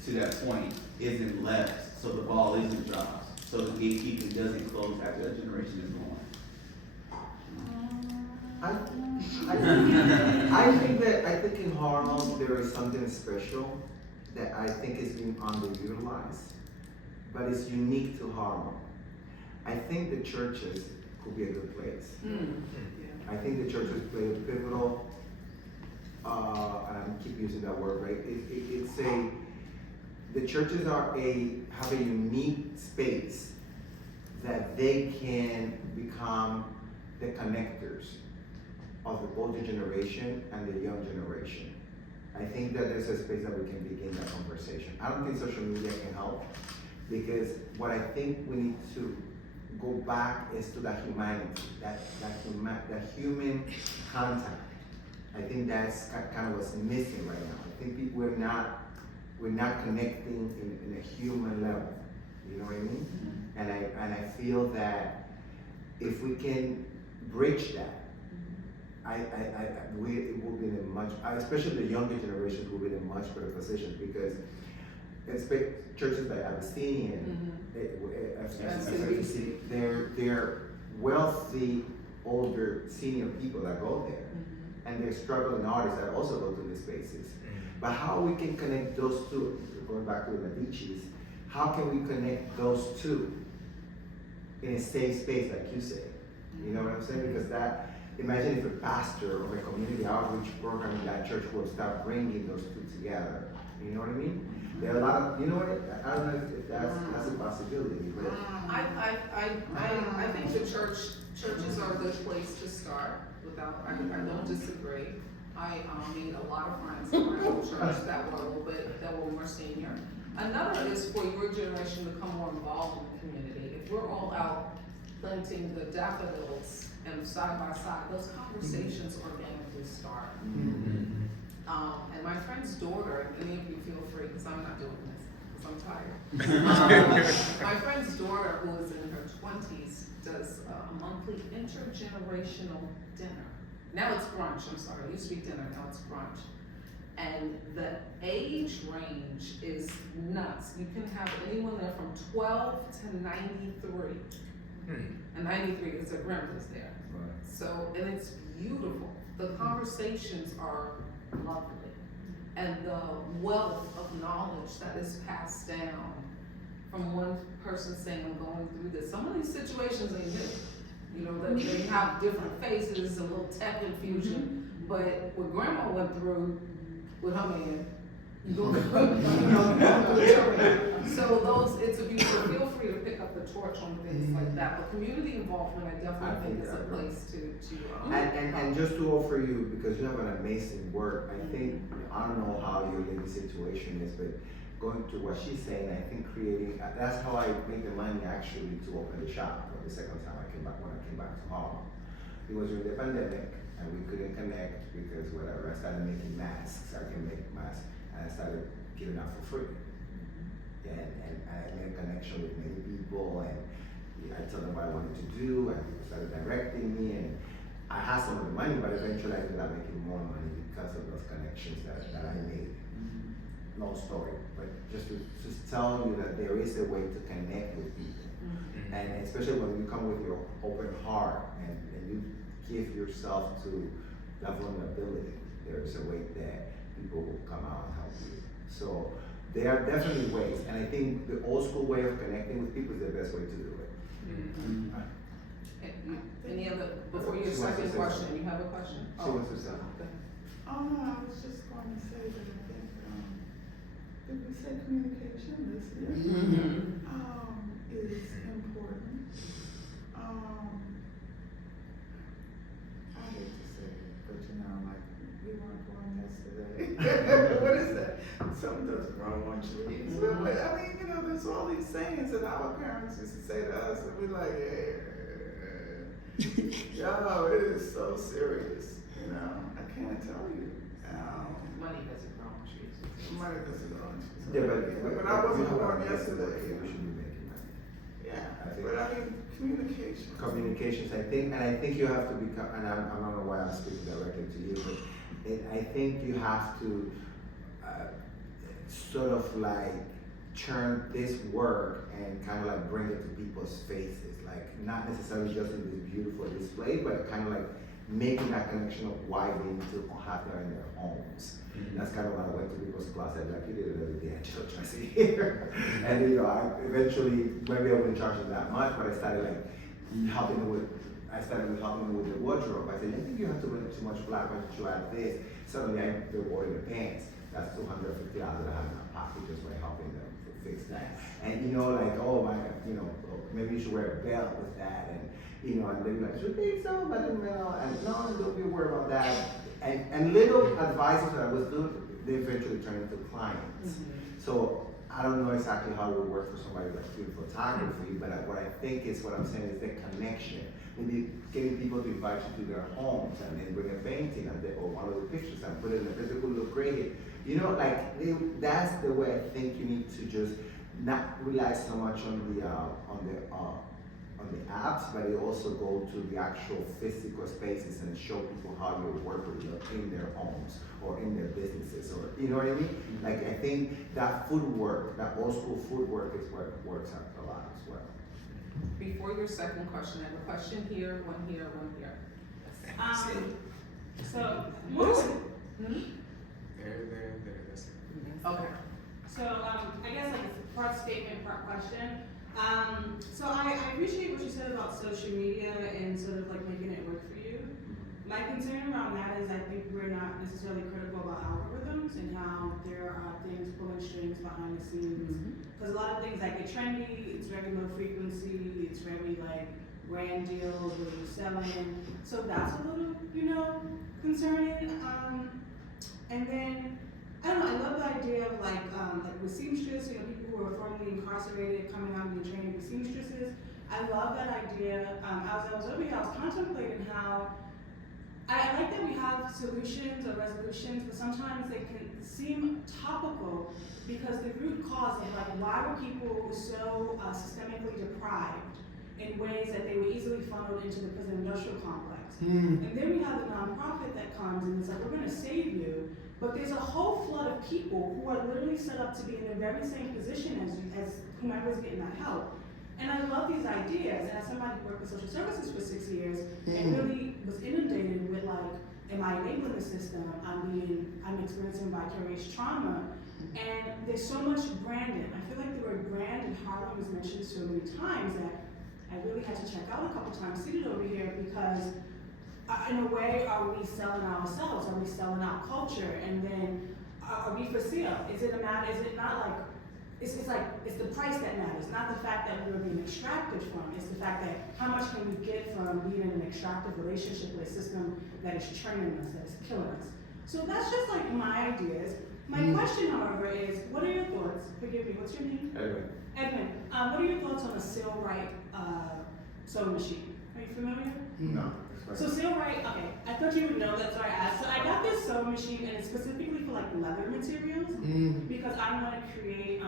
to that point isn't left, so the ball isn't dropped, so the gatekeeping doesn't close after that generation is gone? I think in Harlem there is something special that I think is being underutilized, but it's unique to Harlem. I think the churches could be a good place. I think the churches play a pivotal, and I keep using that word, right? The churches have a unique space that they can become the connectors of the older generation and the young generation. I think that there's a space that we can begin that conversation. I don't think social media can help, because what I think we need to go back is to that humanity, that human contact. I think that's kind of what's missing right now. I think we're not connecting in a human level. You know what I mean? And I feel that if we can bridge that, it will be in a much, especially the younger generations will be in a much better position, because churches like Abyssinian, they're wealthy, older, senior people that go there, and they're struggling artists that also go to these spaces. But how we can connect those two, going back to the Medicis, how can we connect those two in a safe space, like you say? You know what I'm saying? Because imagine if a pastor of a community outreach program in that church will start bringing those two together. You know what I mean? There are a lot of, you know what, I don't know if that's a possibility, but. I think the churches are a good place to start I don't disagree. I made a lot of friends in my old church that were more senior. Another is for your generation to become more involved in the community. If we're all out planting the daffodils and side by side, those conversations organically start. And my friend's daughter, and any of you feel free, because I'm not doing this, because I'm tired. My friend's daughter, who is in her 20s, does a monthly intergenerational dinner. Now it's brunch, I'm sorry, it used to be dinner, now it's brunch. And the age range is nuts. You can have anyone there from 12 to 93. And 93 is their grandma's there. Right. So, and it's beautiful. The conversations are lovely. And the wealth of knowledge that is passed down from one person saying, I'm going through this. Some of these situations ain't new. You know, they have different faces, a little tech infusion, but what grandma went through with her man, so it's a beautiful, feel free to pick up the torch on things like that, but community involvement, I definitely think is a place to And just to offer you, because you have an amazing work, I think, I don't know how your living situation is, but going to what she's saying, I think creating, that's how I made the money actually to open the shop for the second time when I came back to Harlem. It was during the pandemic, and we couldn't connect because whatever, I started making masks, I can make masks, and I started giving out for free. And I made a connection with many people, and I told them what I wanted to do, and people started directing me, and I had some of the money, but eventually I ended up making more money because of those connections that I made. Long story, but just to tell you that there is a way to connect with people. And especially when you come with your open heart and you give yourself to that vulnerability, there is a way that people will come out and help you. So there are definitely ways, and I think the old school way of connecting with people is the best way to do it. Any other, before your second question, you have a question? She wants to say. Oh no, I was just going to say that I think, did we say communication, listening, is important. I hate to say it, but you know, like, we weren't born yesterday. What is that? Something doesn't grow on trees. But, I mean, you know, there's all these sayings that our parents used to say to us, and we're like, yo, it is so serious, you know, I can't tell you. Money doesn't grow on trees. Money doesn't grow on trees. Yeah, But I wasn't born yesterday. We should be making money. Yeah, I think- but I mean, communication. Communications, and I think you have to become, and I don't know why I'm speaking directly to you, but I think you have to sort of like turn this work and kind of like bring it to people's faces, like not necessarily just in this beautiful display, but kind of like making that connection of why they need to have that in their homes. That's kind of when I went to people's classes, like you did it every day, D'Angelo twice a year. And you know, I eventually, maybe I wouldn't charge them that much, but I started like helping them with the wardrobe. I said, I think you have to wear too much black, why don't you add this? Suddenly they're wearing the pants. That's $250 that I have in my pocket just by helping them fix that. And you know, like, oh my, you know, maybe you should wear a belt with that. And you know, and they're like, should they so? But and no, don't be worried about that. And little advices that I was doing, they eventually turned into clients. So I don't know exactly how it would work for somebody that's doing photography, but what I think is what I'm saying is the connection. Maybe getting people to invite you to their homes and then bring a painting and or one of the pictures and put it in a physical look great. You know, like that's the way I think you need to just not rely so much on the apps, but you also go to the actual physical spaces and show people how your work would look in their homes or in their businesses, or you know what I mean? Like I think that footwork, that old school footwork is what works out a lot as well. Before your second question, I have a question here, one here, one here. So, That's okay. So, I guess like it's part statement, part question. So I appreciate what you said about social media and sort of like making it work for you. My concern around that is I think we're not necessarily critical about algorithms and how there are things pulling strings behind the scenes. Because a lot of things like get trendy, it's very low frequency, it's very like brand deals where you're selling. So that's a little, you know, concerning. And then I don't know, I love the idea of like with seamstress, you know, people who are formerly incarcerated coming out and being trained to be seamstresses. I love that idea. As I was over here, I was contemplating how I like that we have solutions or resolutions, but sometimes they can seem topical because the root cause of like why were people so systemically deprived in ways that they were easily funneled into the prison industrial complex. And then we have the nonprofit that comes and it's like, we're gonna save you, but there's a whole flood of people who are literally set up to be in the very same position as whomever's getting that help. And I love these ideas, and as somebody who worked with social services for 6 years, and really was inundated with like, am I enabling the system? I'm experiencing vicarious trauma. And there's so much branding. I feel like the word brand in Harlem was mentioned so many times that I really had to check out a couple times seated over here because in a way, are we selling ourselves? Are we selling our culture? And then are we for sale? Is it not like, it's the price that matters, not the fact that we're being extracted from. It's the fact that how much can we get from being in an extractive relationship with a system that is training us, that is killing us. So that's just like my ideas. My question, however, is what are your thoughts? Forgive me, what's your name? Edwin. What are your thoughts on a Sailrite sewing machine? Are you familiar? No. So Sailrite, okay, I thought you would know that, so I asked. So I got this sewing machine, and it's specifically for like leather materials because I want to create,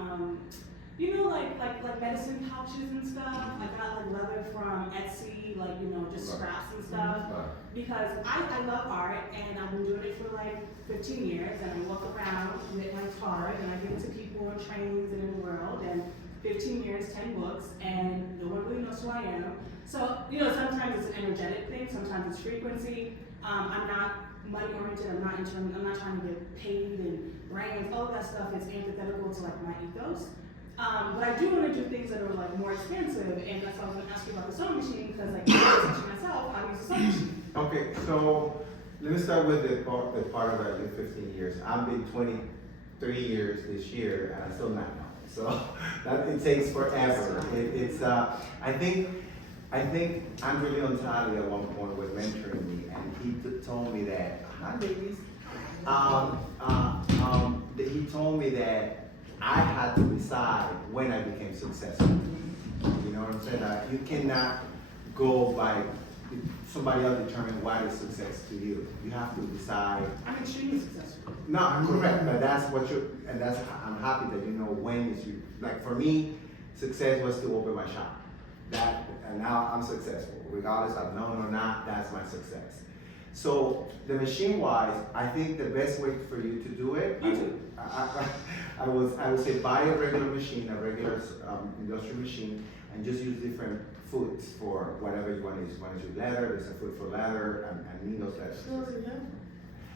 you know, like medicine pouches and stuff. I got like leather from Etsy, like, you know, just scraps and stuff. Because I love art, and I've been doing it for like 15 years, and I walk around with my card, and I give it to people in trainings and in the world, and 15 years, 10 books, and no one really knows who I am. So, you know, sometimes it's an energetic thing, sometimes it's frequency. I'm not money oriented, I'm not trying to get paid and brands, all of that stuff is antithetical to like my ethos. But I do want to do things that are like more expensive, and that's why I was going to ask you about the sewing machine, because like I'm teaching myself how to use a sewing machine. Okay, so let me start with the part of it. I did 15 years. I've been 23 years this year, and I'm still not knowing. So that it takes forever. I think I think Andre Leontali at one point was mentoring me, and he told me that, hi ladies, he told me that I had to decide when I became successful. You know what I'm saying? Like, you cannot go by somebody else determine what is success to you. You have to decide. I'm extremely successful. No, correct, but that's what and that's, I'm happy that you know when is you, like for me, success was to open my shop. And now I'm successful. Regardless of known or not, that's my success. So the machine wise, I think the best way for you to do it, I would say buy a regular machine, a regular industrial machine, and just use different foods for whatever you want to use. You want to use leather, there's a foot for leather, and needles that.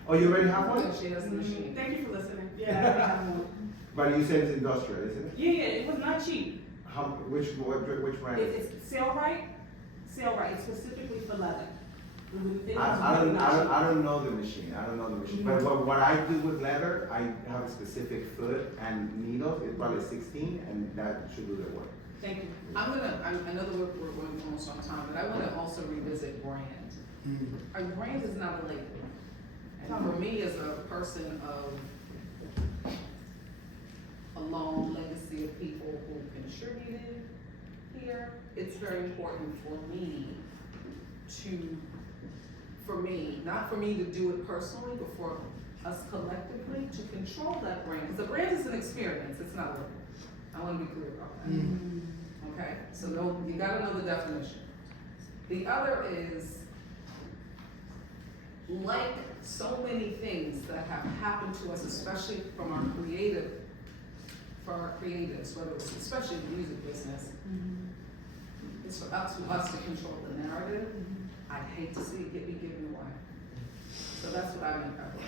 Oh, you already have one? She has the machine. Thank you for listening. Yeah, I already have one. But you said it's industrial, isn't it? Yeah, it was not cheap. Which brand? It's Sailrite. Sailrite, specifically for leather. I don't know the machine. I don't know the machine. But what I do with leather, I have a specific foot and needles. It's probably 16, and that should do the work. Thank you. I know that we're going almost on time, but I want to also revisit brand. A brand is not a label. And for me, as a person of a long legacy of people who contributed here, it's very important not for me to do it personally, but for us collectively to control that brand. Because the brand is an experience, it's not a label. I want to be clear about that. Okay? So you gotta know the definition. The other is, like so many things that have happened to us, especially from our creatives, whether it's especially the music business, it's for us to control the narrative. I'd hate to see it be given away. So that's what I meant by that.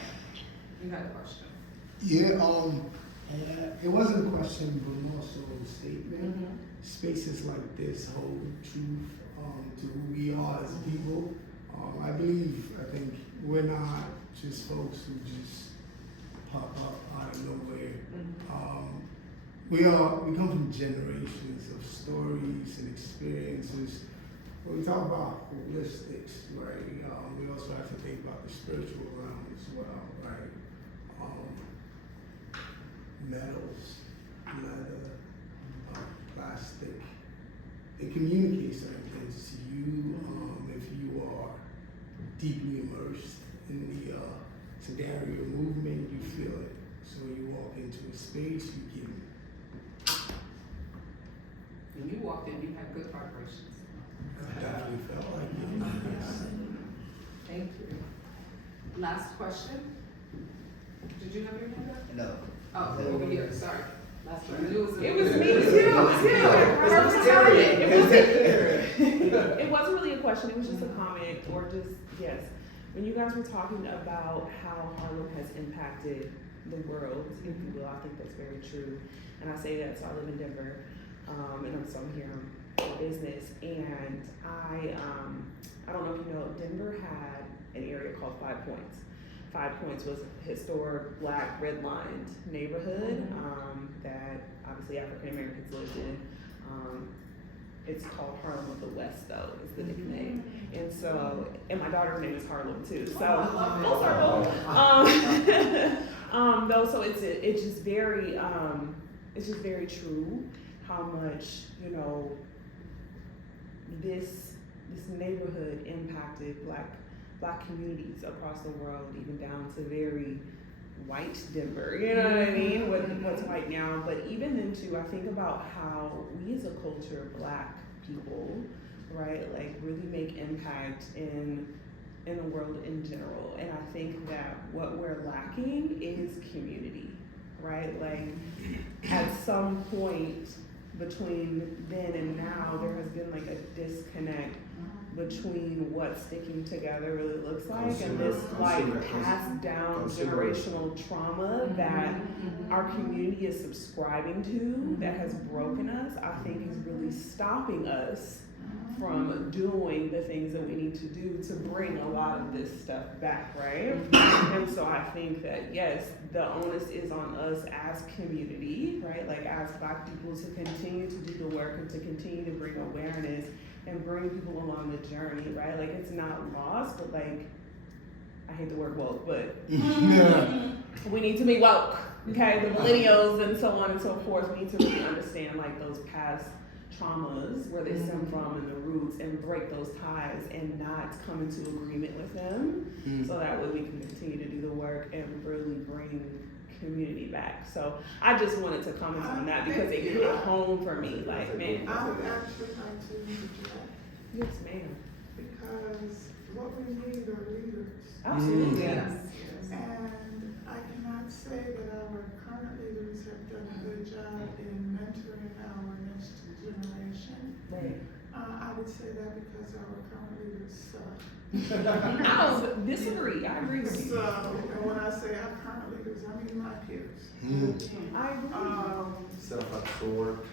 You had a question. Yeah, it wasn't a question, but more so a statement. Spaces like this hold truth to who we are as people. I think we're not just folks who just pop up out of nowhere. We come from generations of stories and experiences. When we talk about holistics, right, we also have to think about the spiritual realm as well, right? Metals, leather, plastic, it communicates certain things to you if you are deeply immersed in the Sagario movement, you feel it. So you walk into a space, you get it. When you walked in, you had good vibrations. I definitely felt like it. Yes. Thank you. Last question? Did you have your hand up? No. Oh, over here, sorry. Last one. It was me too. It wasn't really a question, it was just a comment, or just, yes. When you guys were talking about how Harlem has impacted the world, if you will, I think that's very true. And I say that, so I live in Denver, and so I'm here for business. And I don't know if you know, Denver had an area called 5 Points. 5 Points was a historic black redlined neighborhood that obviously African Americans lived in. It's called Harlem of the West, though, is the nickname. And so, and my daughter's name is Harlem too. So full circle. Though, so it's just very true how much, you know, this neighborhood impacted black communities across the world, even down to very white Denver, you know what I mean? What's white now, but even then too, I think about how we as a culture, black people, right, like really make impact in the world in general. And I think that what we're lacking is community, right? Like at some point between then and now, there has been like a disconnect between what sticking together really looks like and this like passed down generational trauma that our community is subscribing to that has broken us, I think is really stopping us from doing the things that we need to do to bring a lot of this stuff back, right? And so I think that yes, the onus is on us as community, right? Like as black people to continue to do the work and to continue to bring awareness and bring people along the journey, right? Like it's not lost, but like, I hate the word woke, but we need to be woke, okay? The millennials and so on and so forth, we need to really understand like those past traumas, where they stem from and the roots, and break those ties and not come into agreement with them, so that way we can continue to do the work and really bring community back. So I just wanted to comment on that because it hit home for me, like, man. I would actually like to interject, Yes, ma'am. because what we need are leaders. Absolutely. Yes. And I cannot say that our current leaders have done a good job in mentoring our next generation. Right. I would say that because our current leaders suck. I don't disagree. I agree with you. So, and when I say our current leaders, I mean my peers. I agree. Self-absorbed.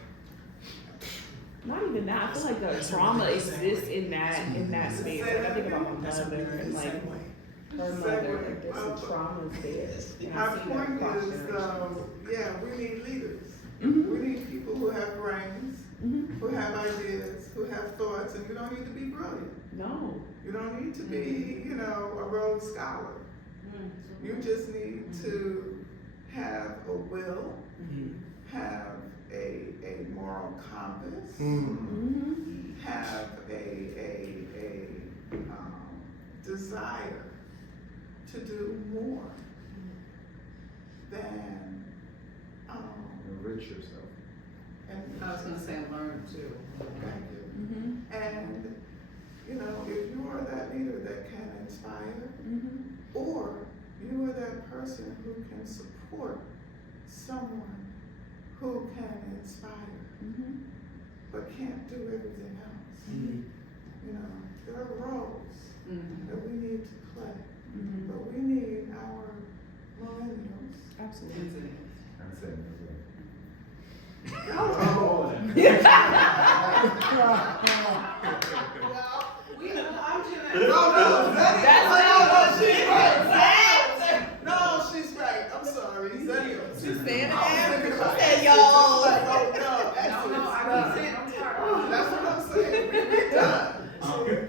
Not even that. I feel like the trauma exists in that space. Like I think about my mother and like her mother. Like there's some traumas there. And I Our see that point across is, generations. yeah, we need leaders. Mhm. We need people who have brains, Mhm. who have ideas, who have thoughts, and you don't need to be brilliant. No. You don't need to be, you know, a Rhodes Scholar. You just need to have a will, have a moral compass, Mhm. have a desire to do more than, Enrich yourself. and I was gonna say learn too. thank you. Mhm. And, you know, if you are that leader that can inspire, Mhm. or you are that person who can support someone who can inspire, Mhm. but can't do everything else. You know, there are roles that we need to play, Mhm. but we need our millennials. Absolutely. That's it. Oh, I'm Gina. no, That's she's right. That's No, she's right. I'm sorry. She's saying it. I was thinking about She said, exes. y'all. Like, oh, no, No, exes. I keep saying, I'm sorry. That's what I'm saying. We're done.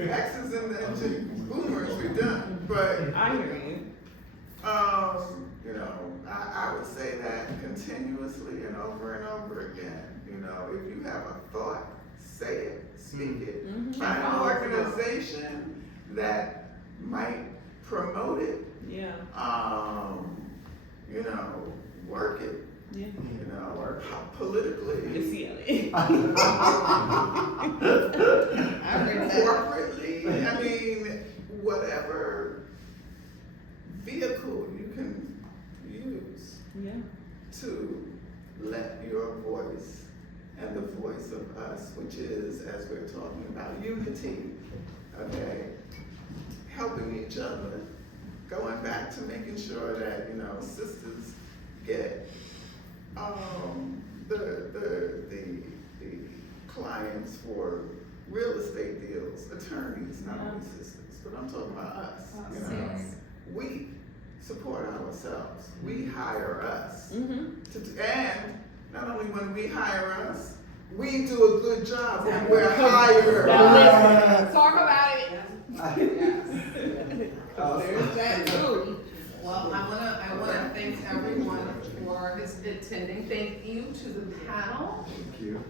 Exes and boomers, we're done. But, I hear you. you know, I would say that continuously and over again. You know, if you have a thought, say it, speak it. Mhm. Find an organization that might promote it. Yeah. You know, work it. Yeah. You know, politically. It's yelling. Corporately, I mean, whatever vehicle you can use Yeah. to let your voice and the voice of us, which is, as we're talking about, unity, okay, helping each other, going back to making sure that, you know, sisters get the clients for real estate deals, attorneys, not only sisters, but I'm talking about us. You know, we support ourselves. We hire us. Mm-hmm. And not only when we hire us, we do a good job when we're hired. Now listen, talk about it. There's that too. Well, I wanna thank everyone for attending. Thank you to the panel. Thank you.